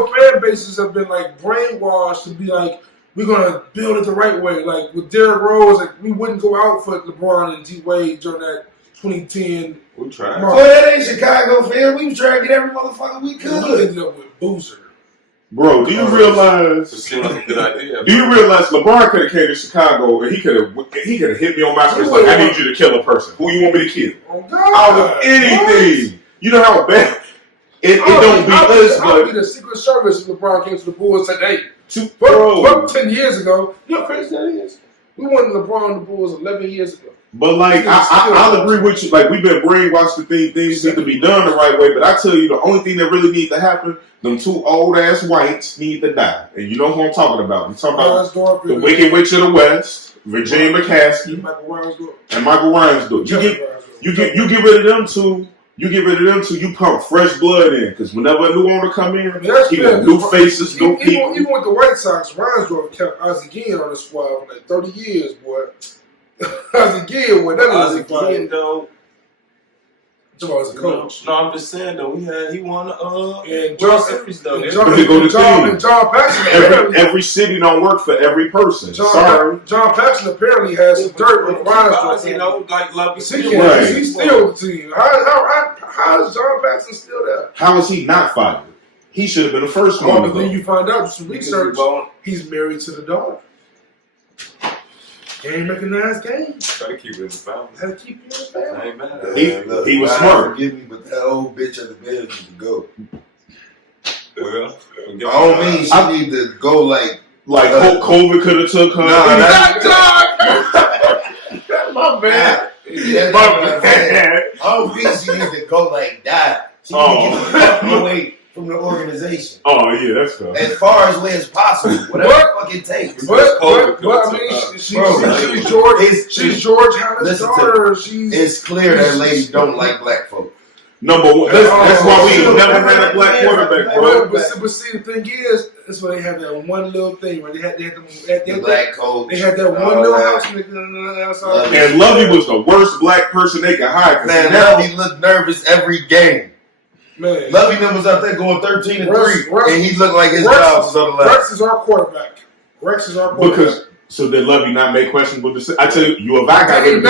fan bases have been like brainwashed to be like, we're gonna build it the right way. Like with Derrick Rose, like we wouldn't go out for LeBron and D Wade during that 2010. We tried. So that ain't Chicago fans. We was trying to get every motherfucker we could. We ended up with Boozer. Bro, do you realize? It seemed like a good idea. Do you realize LeBron could have came to Chicago and he could have hit me on my face like, I need you to kill a person. Who you want me to kill? Oh God! Out of anything. What? You know how bad it don't beat us, but I'll be the Secret Service if LeBron came to the Bulls and said, "Hey, fuck 10 years ago." You know how crazy that is? We won LeBron and the Bulls 11 years ago. But like, I'll agree with you. Like, we've been brainwashed to think things need to be done the right way. But I tell you, the only thing that really needs to happen, them two old ass whites need to die. And you know who I'm talking about? I'm talking about the Wicked Witch of the West, Virginia McCaskey, and Michael Reinsdorf. You get rid of them two. You pump fresh blood in, because whenever a new owner come in, he got new faces, new people. Even with the White Sox, Reinsdorf kept Ozzie for like 30 years, boy. Ozzie though. As a coach. No, I'm just saying though. He won and World Series though. John Paxson. Every city don't work for every person. John Paxson apparently has some dirt with Reinsdorf. You know, like Lovey. He's still with the team. How is John Paxson still there? How is he not fired? He should have been the first one. But then you find out some research. He's married to the daughter. Game recognized game. Try to keep it in the family. Had to keep it in the family. I ain't mad. He was smart. Forgive me, but that old bitch at the Bears needs to go. Well, I don't mean she need to go like COVID could have took her. My bad. My bad. I don't think she needs to go like that. She needs to get the fuck away from the organization. Oh yeah, that's tough. As far as way as possible, whatever the fuck it takes. But I mean, she's George Hannah's daughter. It's clear that lady don't like black folk. Number one, that's why we never had a black quarterback, bro. But see, the thing is, that's why they have that one little thing, right? They had the black coach. They had that one little house on the outside. And Lovey was the worst black person they could hire. Man, Lovey looked nervous every game. Man, Lovey them was out there going 13-3, and he looked like his job was on the left. Rex is our quarterback. Because so did Lovey not make questionable decisions? I tell you if I got rid of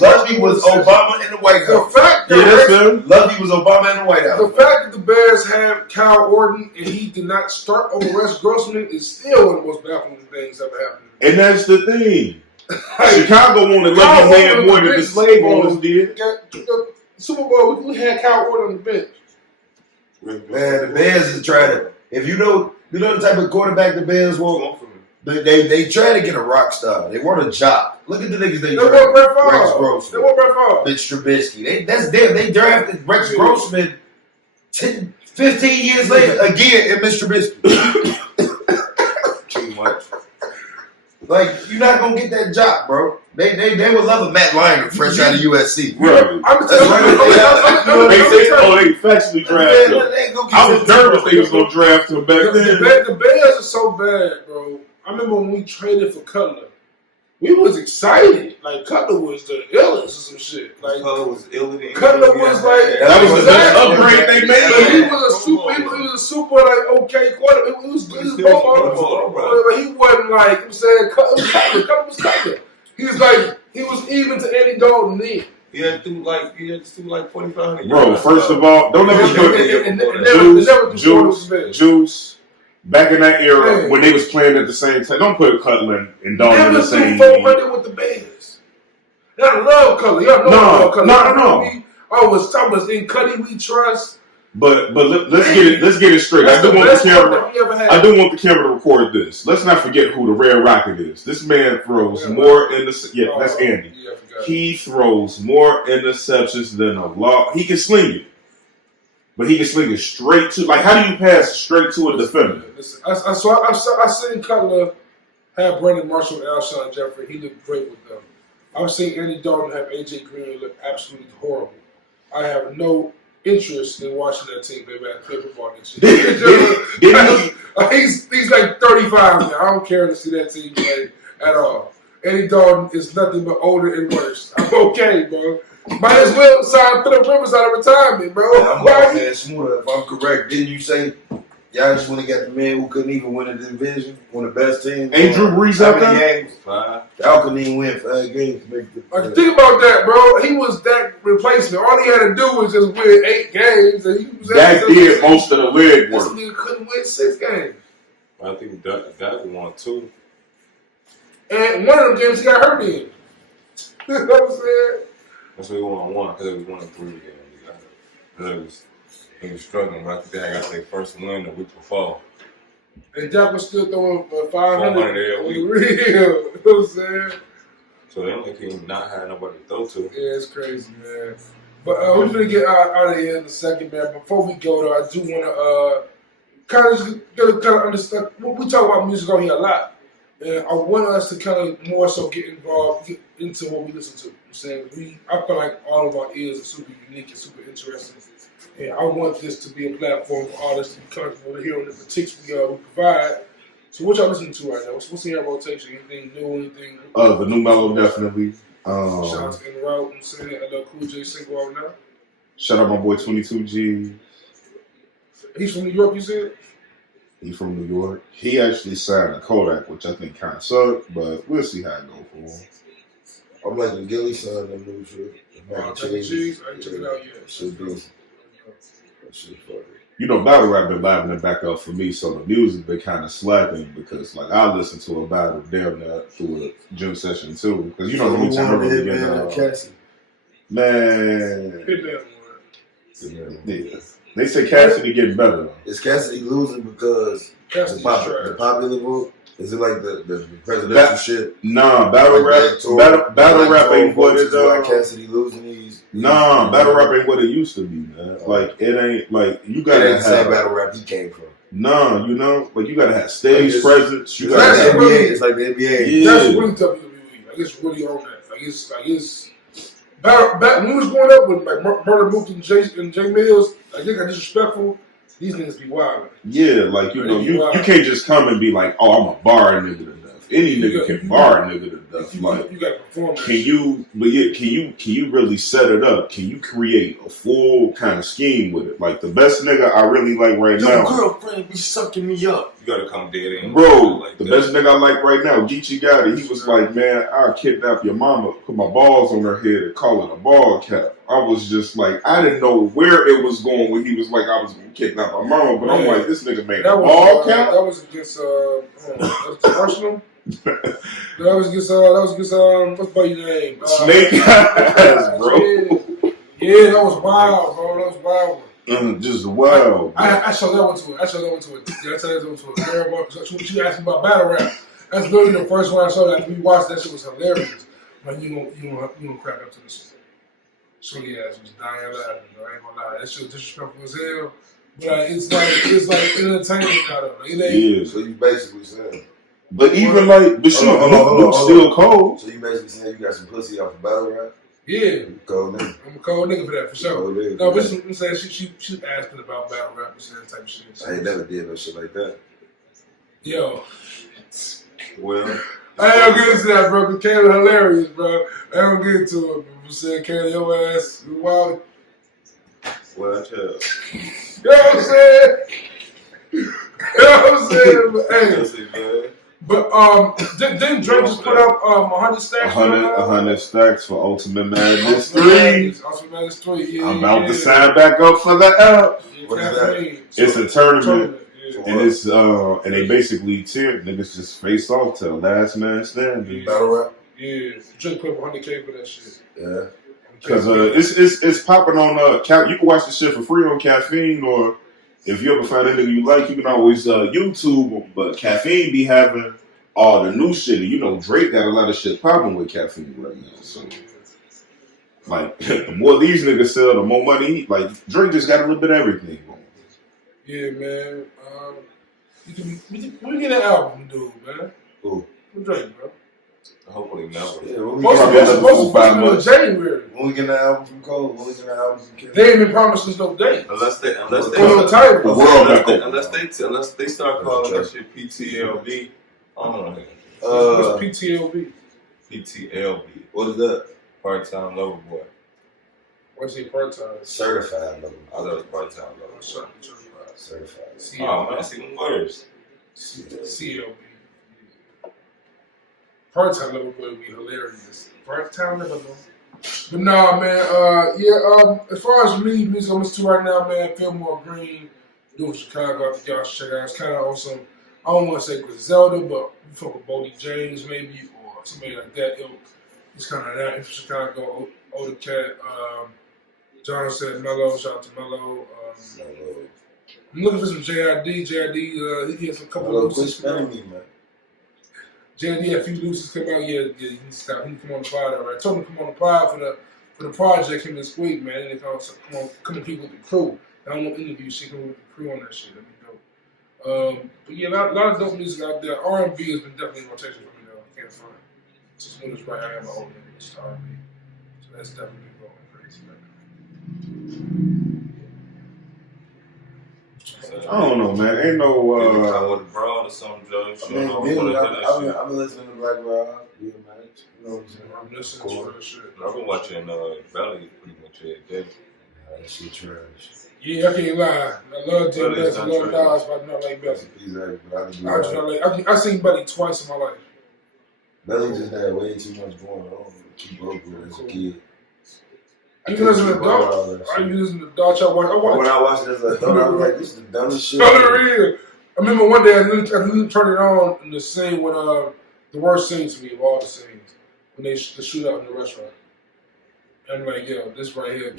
Lovey was Obama in the White House. The fact that Lovey was Obama in the White House. The fact that the Bears have Kyle Orton and he did not start over Rex Grossman is still one of the most baffling things ever happened. And that's the thing. Chicago wanted Lovey man more than the slave owners did. Super Bowl, we had Kyle Orton on the bench. Man, the Bears is trying to. If you know the type of quarterback the Bears want. They try to get a rock star. They want a jock. Look at the niggas they drafted. Rex Grossman. They want Brett Favre. Mitch Trubisky. That's them. They drafted Rex Grossman 15 years later again in Mitch Trubisky. Too much. Like, you're not gonna get that jock, bro. They would love a Matt Leinart fresh out of USC. Right. They factually drafted him. I was nervous they was gonna draft him back then. The Bears are so bad, bro. I remember when we traded for Cutler. We was excited. Like, Cutler was the illest or some shit. Like, Cutler was ill. Cutler was like... That was the best upgrade they made. He was a super, like, okay quarterback. He was but he wasn't like, I'm saying, Cutler was Cutler. He was even to Andy Dalton then. He had to do like 4,500. Bro, first of all, don't ever put Juice. Back in that era when they was playing at the same time, don't put Cutler and Dalton in the same team. 400 with the Bears. I love Cutler. Y'all know I love Cutler. No. I was in Cuddy we trust. But let's get it straight. I do want the camera to record this. Let's not forget who the Red Rocket is. This man throws more that's Andy. Yeah, he throws more interceptions than a lot. He can sling it. But he can sling it straight to, like, how do you pass straight to a defender? I've seen Cutler have Brandon Marshall and Alshon Jeffrey. He looked great with them. I've seen Andy Dalton have A.J. Green look absolutely horrible. I have no interest in watching that team play football next year. He's like 35 now. I don't care to see that team play at all. Andy Dalton is nothing but older and worse. I'm okay, bro. Might as well sign Phillip Rivers out of retirement, bro. Yeah, I'm like, man, Smooda, if I'm correct, didn't you say y'all just want to get the man who couldn't even win a division, one of the best teams? Ain't Drew Brees out there? Games? 5. Y'all couldn't even win 5 games. Like, think about that, bro. He was that replacement. All he had to do was just win 8 games. And he was that did most of the leg this work. nigga couldn't win 6 games. I think that won 2. And one of them games he got hurt in. You know what I'm saying? That's why he won 1 because it was 1 of 3 games. He was struggling, but I think they got their first win the week before. And Jack was still throwing 500 every week. real. You know what I'm saying? So they only can not have nobody to throw to. Yeah, it's crazy, man. But we're going to get out of here in a second, man. Before we go, though, I do want to kind of understand. We talk about music on here a lot. And I want us to kind of more so get involved, get into what we listen to. I'm saying I feel like all of our ears are super unique and super interesting. And I want this to be a platform for artists to be comfortable to hear on the critiques we provide. So what y'all listening to right now? What's in your rotation? Anything new? Anything? The new mellow definitely. Shout out to In Route. I'm saying LL Cool J single out now. Shout out my boy 22G. He's from New York, you said? He from New York. He actually signed a Kodak, which I think kind of sucked, but we'll see how it go for him. I'm like the Gilly son of new shit. Mac and cheese. I ain't check it out yet. Should do. Shit funny. You know, battle rap been livening back up for me, so the music been kind of slacking because, like, I listen to a battle damn near through a gym session too, because you know the time really get Cassie. Man. Hit that one. Yeah. They say Cassidy getting better though. Is Cassidy losing because the popular vote? Is it like the presidential shit? Nah, battle like rap ain't what it like Cassidy losing these. Nah, battle rap ain't what it used to be, man. Like it ain't like you gotta have same battle rap he came from. Nah, you know, like you gotta have stage presence. You gotta have NBA. It's like the NBA. Yeah. That's really WWE. Like it's really on that. Like it's back when we was growing up with like Murder Mook and Jay Mills. Like they got disrespectful. These niggas be wild. Yeah, like you know, you can't just come and be like, oh, I'm a bar nigga to death. Any nigga can bar a nigga to death. Like you got to perform. Can you really set it up? Can you create a full kind of scheme with it? Like the best nigga I really like right now. Your girlfriend be sucking me up. You gotta come dead in. Bro, like the best nigga I like right now, Geechee Gotti, he was like, man, I'll kidnap your mama, put my balls on her head and call it a ball cap. I was just like, I didn't know where it was going when he was like, I was going to kidnap my mama, but I'm like, this nigga made a ball cap? That was against, Arsenal. That was against, what's by your name? Snake Eyes, bro. Yeah, that was wild, bro. That was wild. Just wild. I showed that one to it. Yeah, I tell that one to it. Terrible. She asked me about battle rap. That's literally the first one I saw that we watched. That shit was hilarious. Like you gonna crack up to this shit. Shorty ass was dying laughing, bro. I ain't gonna lie. That shit was disrespectful as hell. But it's like entertainment out of it. It ain't. Yeah, so you basically saying. But even like, but shit, Luke's still cold. So you basically saying you got some pussy off of battle rap? Yeah. Cold nigga. I'm a cold nigga for that, for sure. No, but I'm saying she's asking about battle rap and type of shit. I ain't never did no shit like that. Yo. Well. I ain't gonna get into that, bro, because Kaylin hilarious, bro. I ain't gonna get into it, but I'm saying, Kaylin, your ass is wild. Well, chill. You know what I'm saying? You know what I'm saying? But, hey. But, didn't Drake just put up 100 stacks? 100 stacks for Ultimate Madness 3. Ultimate Madness 3, yeah. I'm about to sign back up for the app. What is that? It's a tournament. Yeah. And it's and they basically niggas just face off to the last man standing. Battle rap? Yeah. Drake put up 100K for that shit. Yeah. Because it's popping on you can watch the shit for free on Caffeine, or if you ever find anything you like, you can always YouTube. But Caffeine be having all the new shit. And you know Drake got a lot of shit popping with Caffeine right now. So like the more these niggas sell, the more money. Like Drake just got a little bit of everything going. Yeah, man. We get an album, dude, man. Who? Drake, bro. Hopefully never. Yeah, supposed to be in January. When we get an album from Cole, when we get an album from Kim. They ain't been promised us no date. Unless they start calling that shit PTLB. I don't know. What's PTLB? PTLB. What is that? Part-time lover boy. What's he part-time? Certified lover. I thought it was part-time lover. Certified. Oh man, I see them words. CLB. Part-time lover boy would be hilarious. Part-time lover boy. But nah, man. As far as me, music I'm listening to right now, man, Fillmore Green, doing Chicago. I think y'all should check it out. It's kind of awesome. I don't want to say Griselda, but you fuck with Bodie James maybe, or somebody like that. It's kind of that. If Chicago, older cat. John said Mello. Shout out to Mello. I'm looking for some JID. JID, he has a couple of looses. JID had a few looses come out. Yeah, he need to come on the pod. All right, I told him to come on the pod for the project him this week, man. And they come to people with the crew. I don't want to interview shit. Come with the crew on that shit. That'd be dope. But yeah, a lot of dope music out there. R&B has been definitely in rotation for me though. I can't find. So Smooda's right. I have my old nigga, just R&B. So that's definitely going crazy right now. I don't know, man. Ain't no. With a broad or something, Joe. I've been listening to Black Rob. You know what I'm saying? I'm listening to that shit. I've been watching Belly pretty much every day. That shit trash. Yeah, I can't lie. I love DMX, I love Nas, but I do not like Belly. Exactly, but I seen Belly twice in my life. Belly just had way too much going on to keep up with as a kid. Even as an adult, I listen to adult. When I watched it as an adult, I was like, this is the dumbest shit. I remember one day I literally turned it on in the scene with the worst scene to me of all the scenes when they shoot out in the restaurant. And I'm like, yo, this right here.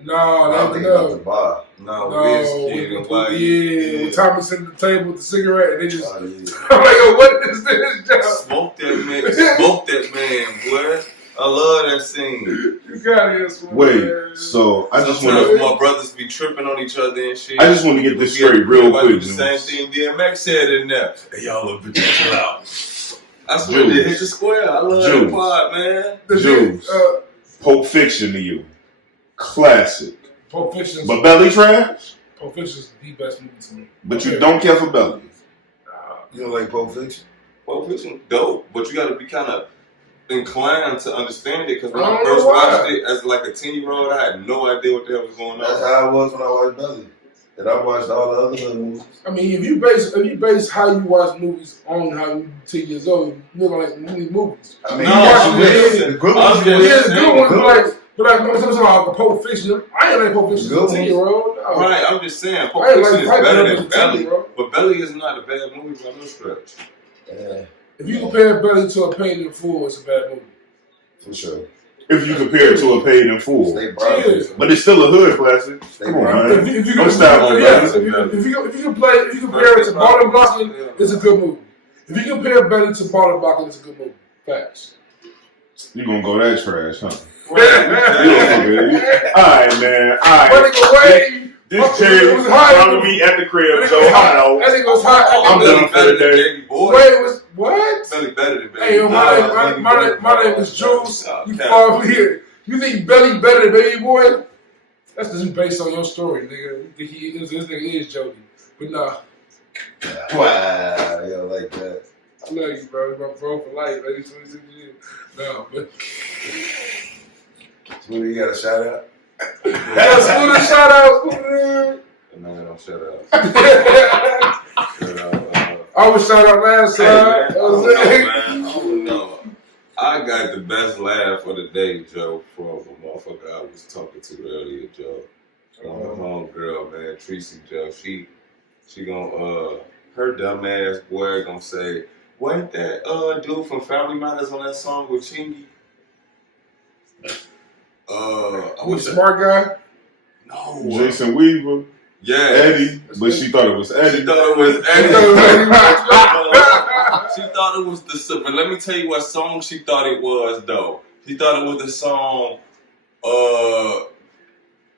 No, that was the bar. When Tommy sitting at the table with the cigarette and they just, I'm like, yo, what is this? Smoke that man, boy. I love that scene. You got it. Wait, so I just want to. My brothers be tripping on each other and shit. I just want to get this straight real quick. The same thing DMX said in there. Hey, y'all little bitches chill out. I swear they hit the square. I love that part, man. Juice. Pulp Fiction to you. Classic. Pulp Fiction. But Belly trash? Pulp Fiction is the best movie to me. But you don't care for Belly? You don't like Pulp Fiction? Pulp Fiction dope, but you got to be kind of inclined to understand it, because when I first watched it as like a 10-year-old, I had no idea what the hell was going on. That's how I was when I watched Belly. And I watched all the other movies. I mean, if you base how you watch movies on how you 10 years old, you look like movies. I mean, the good ones. But I'm talking about Pulp Fiction. I ain't like Pulp Fiction as a 10-year-old. No. Right, I'm just saying, Pulp Fiction is better than Belly. But Belly is not a bad movie by no stretch. Yeah. If you compare Belly to a Paid in Full, it's a bad movie. For sure. If you compare it to a Paid in Full. But it's still a hood classic. Come on, man. If you compare it to Ball Blocking, it's a good movie. If you compare Belly to Ball Blocking, it's a good movie. Facts. You gonna go that trash, huh? Alright, man. Alright. This Jerry was following me at the crib, so I know. That nigga was hot. I'm done for the day. Wait, it was what? Belly better than Baby. Hey, my name is Juice. You fall here. You think Belly better than Baby Boy? That's just based on your story, nigga. This nigga is Jody. But nah. Wow, yo, like that. I love you, bro. My bro for life. 26 years. No, but. Smooda, you got a shout out? Smooda, shout out, Smooda. No, don't shout out. I was shout out last time. I don't know. I got the best laugh of the day, Joe, from a motherfucker I was talking to earlier, Joe. My homegirl, man, Tracy, Joe. She gonna, her dumb ass boy gonna say, wasn't that dude from Family Matters on that song with Chingy? Smart guy? No. Jason Weaver. Yeah. Eddie. But she thought it was Eddie. She thought it was Eddie. She thought it was the... But let me tell you what song she thought it was, though. She thought it was the song...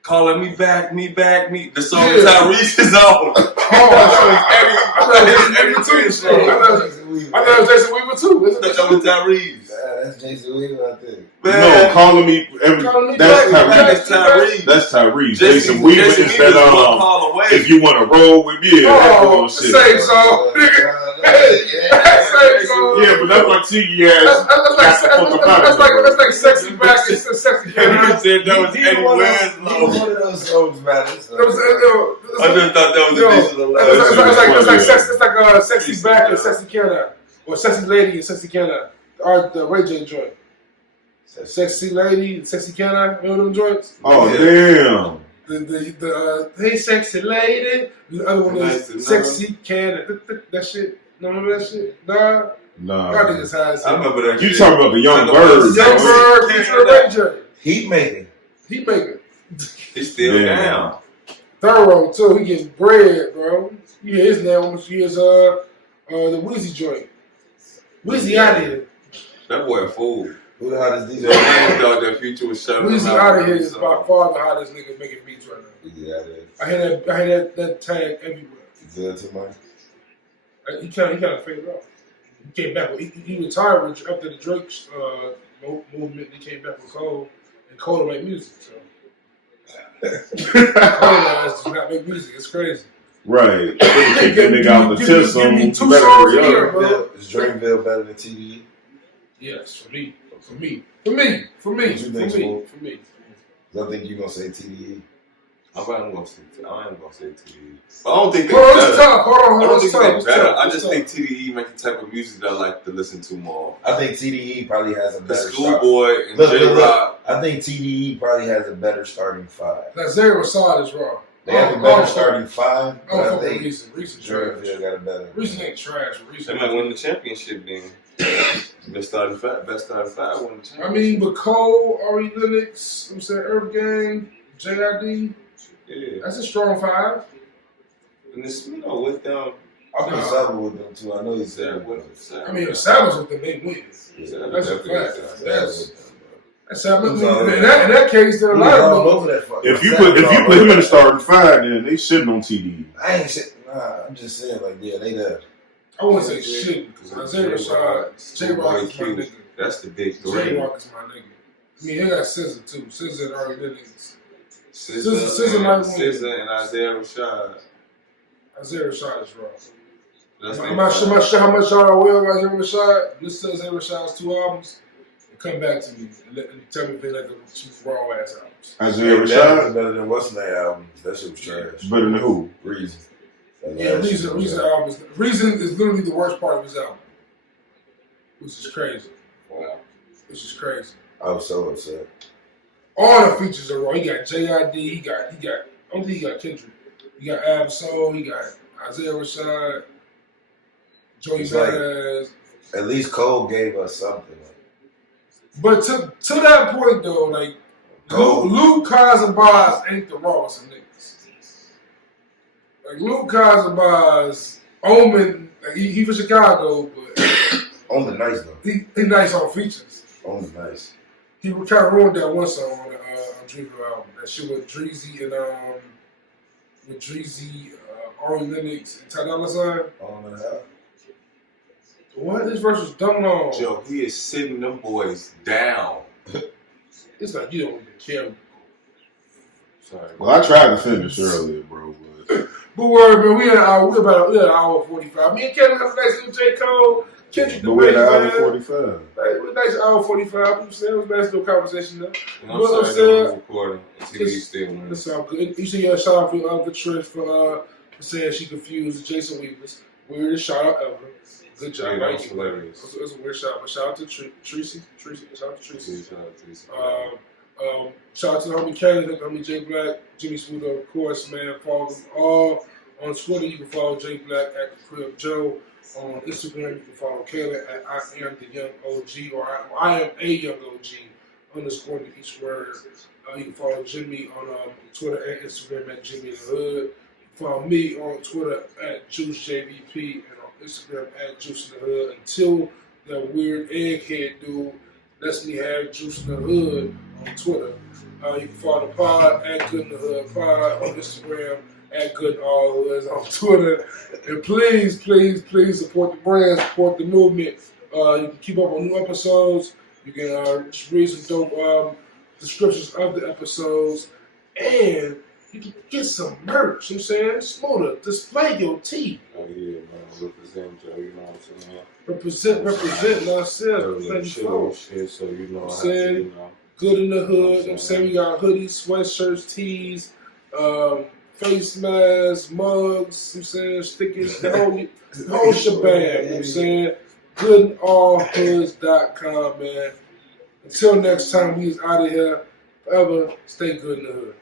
Calling Me Back, Me Back, Me. The song Tyrese is on. I thought it was Jason Weaver too. That was Tyrese. That's Jason Weaver, I think. No, Calling Me. That's Tyrese. That's Tyrese. Jason Weaver is that if you want to roll with me, the same song. Yeah, but that's why Cheeky ass. That's like sexy back and sexy Kevin said that was Eddie Winslow. One of those songs, man. I just thought that was a decent it's like sexy back and sexy Canada, or sexy lady and sexy Canada. Or the Ray J joint. Sexy lady and sexy Canada. Remember them joints? Oh damn. The hey sexy lady. The other one is sexy Canada. That shit. Remember that shit? Nah. I think it's high. I remember that. You talking about the Young Bird? Young Bird featuring Ray J. Heat making. He's still down. Thorough too. He getting bread, bro. You hear his name? He is the Weezy joint. Weezy out of here. That boy a fool. Who the hottest DJ? I thought that Future was shut Weezy out of here is by far the hottest nigga making beats right now. Weezy out of here. I hear that tag everywhere. Good to mine. He kind of faded off. He came back. He retired after the Drake movement. He came back with Cole, and Cole don't make music. So Cole does not make music. It's crazy. Right. Kick that nigga out the system. Give me 2 songs a year, bro. Is Drakeville better than TDE? Yes, for me. What you think, For me. I think you're gonna say TDE. I am gonna say TDE. But I don't think they're better. I don't think they're better. I just think TDE make the type of music that I like to listen to more. I think TDE probably has a better Schoolboy and J-Rock. I think TDE probably has a better starting 5. That Zero Side is wrong. They have a better starting 5, but I think Recent Drakeville got a better. Recent ain't trash. They might win the championship then. Best starting 5 won the championship. I mean, but Cole, Ari Lennox, I'm saying Earth Gang, JID. Yeah. That's a strong 5. And this, with them. I put Saba with them too. I know he's there with them. I mean, if Saba's with them, they win. Yeah, that's a fact. That's in that case, there are a lot of them. If you put him in the starting 5, then they shitting on TD. I ain't shit. Nah, I'm just saying, like, yeah, they there. I wouldn't say shit because Isaiah Rashad, J-Rock is my nigga. That's the big 3. J-Rock is my nigga. I mean, they got SZA too. SZA and Ari Lennox. SZA and Isaiah Rashad. Isaiah Rashad is raw. I'm not sure how much y'all are aware of Isaiah Rashad. Listen to Isaiah Rashad's 2 albums and come back to me and tell me if they like the 2 raw ass albums. Isaiah Rashad is better than what's name albums. That shit was trash. Better than who? Reason. Yeah, Reason album. Reason is literally the worst part of his album, which is crazy. Wow. Which is crazy. I was so upset. All the features are raw. He got JID. He got. I don't think he got Kendrick. He got Ab-Soul. He got Isaiah Rashad. Joey Badass. At least Cole gave us something. But to that point though, like Luke Kaz and Boz ain't the rawest of niggas. Like Luke Kaz and Boz, Omen, like he from Chicago, but Omen nice though. He nice on features. Omen nice. He kind of ruined that one song on the Dreamer album. That shit with Dreezy and Ari Lennox and Ty Dolla $ign. What? This verse was dumb long. Joe, he is sitting them boys down. It's like you don't even care. Sorry. Well, I tried to finish earlier, bro. But word, man, we had about an hour 45. Me and Kevin got a nice little J. Cole. Kendrick But we had an hour 45. Nice hour 45. I'm saying it was a nice little conversation though. I'm saying recording. It's all good. You should get a shout out for Trish for saying she confused Jason Weavers. Weirdest shout out ever. Good job. That was hilarious. It was a weird shout out. But shout out to Tracy. Shout out to Tracy. Shout out to the homie Kaylin, the homie J Black, Jimmie Smooda, of course, man. Follow them all on Twitter. You can follow J Black at the Crib Joe. On Instagram, you can follow Kaylin at I am the young OG or I am a young OG _ each word. You can follow Jimmie on Twitter and Instagram at Jimmie in the Hood. Follow me on Twitter at JuiceJVP and on Instagram at Juice in the Hood. Until that weird egghead dude lets me have Juice in the Hood on Twitter. You can follow the pod at Good in the Hood Pod on Instagram at Good in All Hoods on Twitter. And please support the brand, support the movement. You can keep up on new episodes. You can read some dope descriptions of the episodes. And You can get some merch, you know what I'm saying? Smooda, display your tea. Oh yeah, man. Represent, Joe, you know what I'm saying? Representing ourselves. Shit, so you know what I'm saying? You know. Good in the hood, you know what I'm saying? We got hoodies, sweatshirts, tees, face masks, mugs, you know what I'm saying? Stickers, the whole shebang, you know what I'm saying? Goodinallhoods.com, man. Until next time, we is out of here. Forever, stay good in the hood.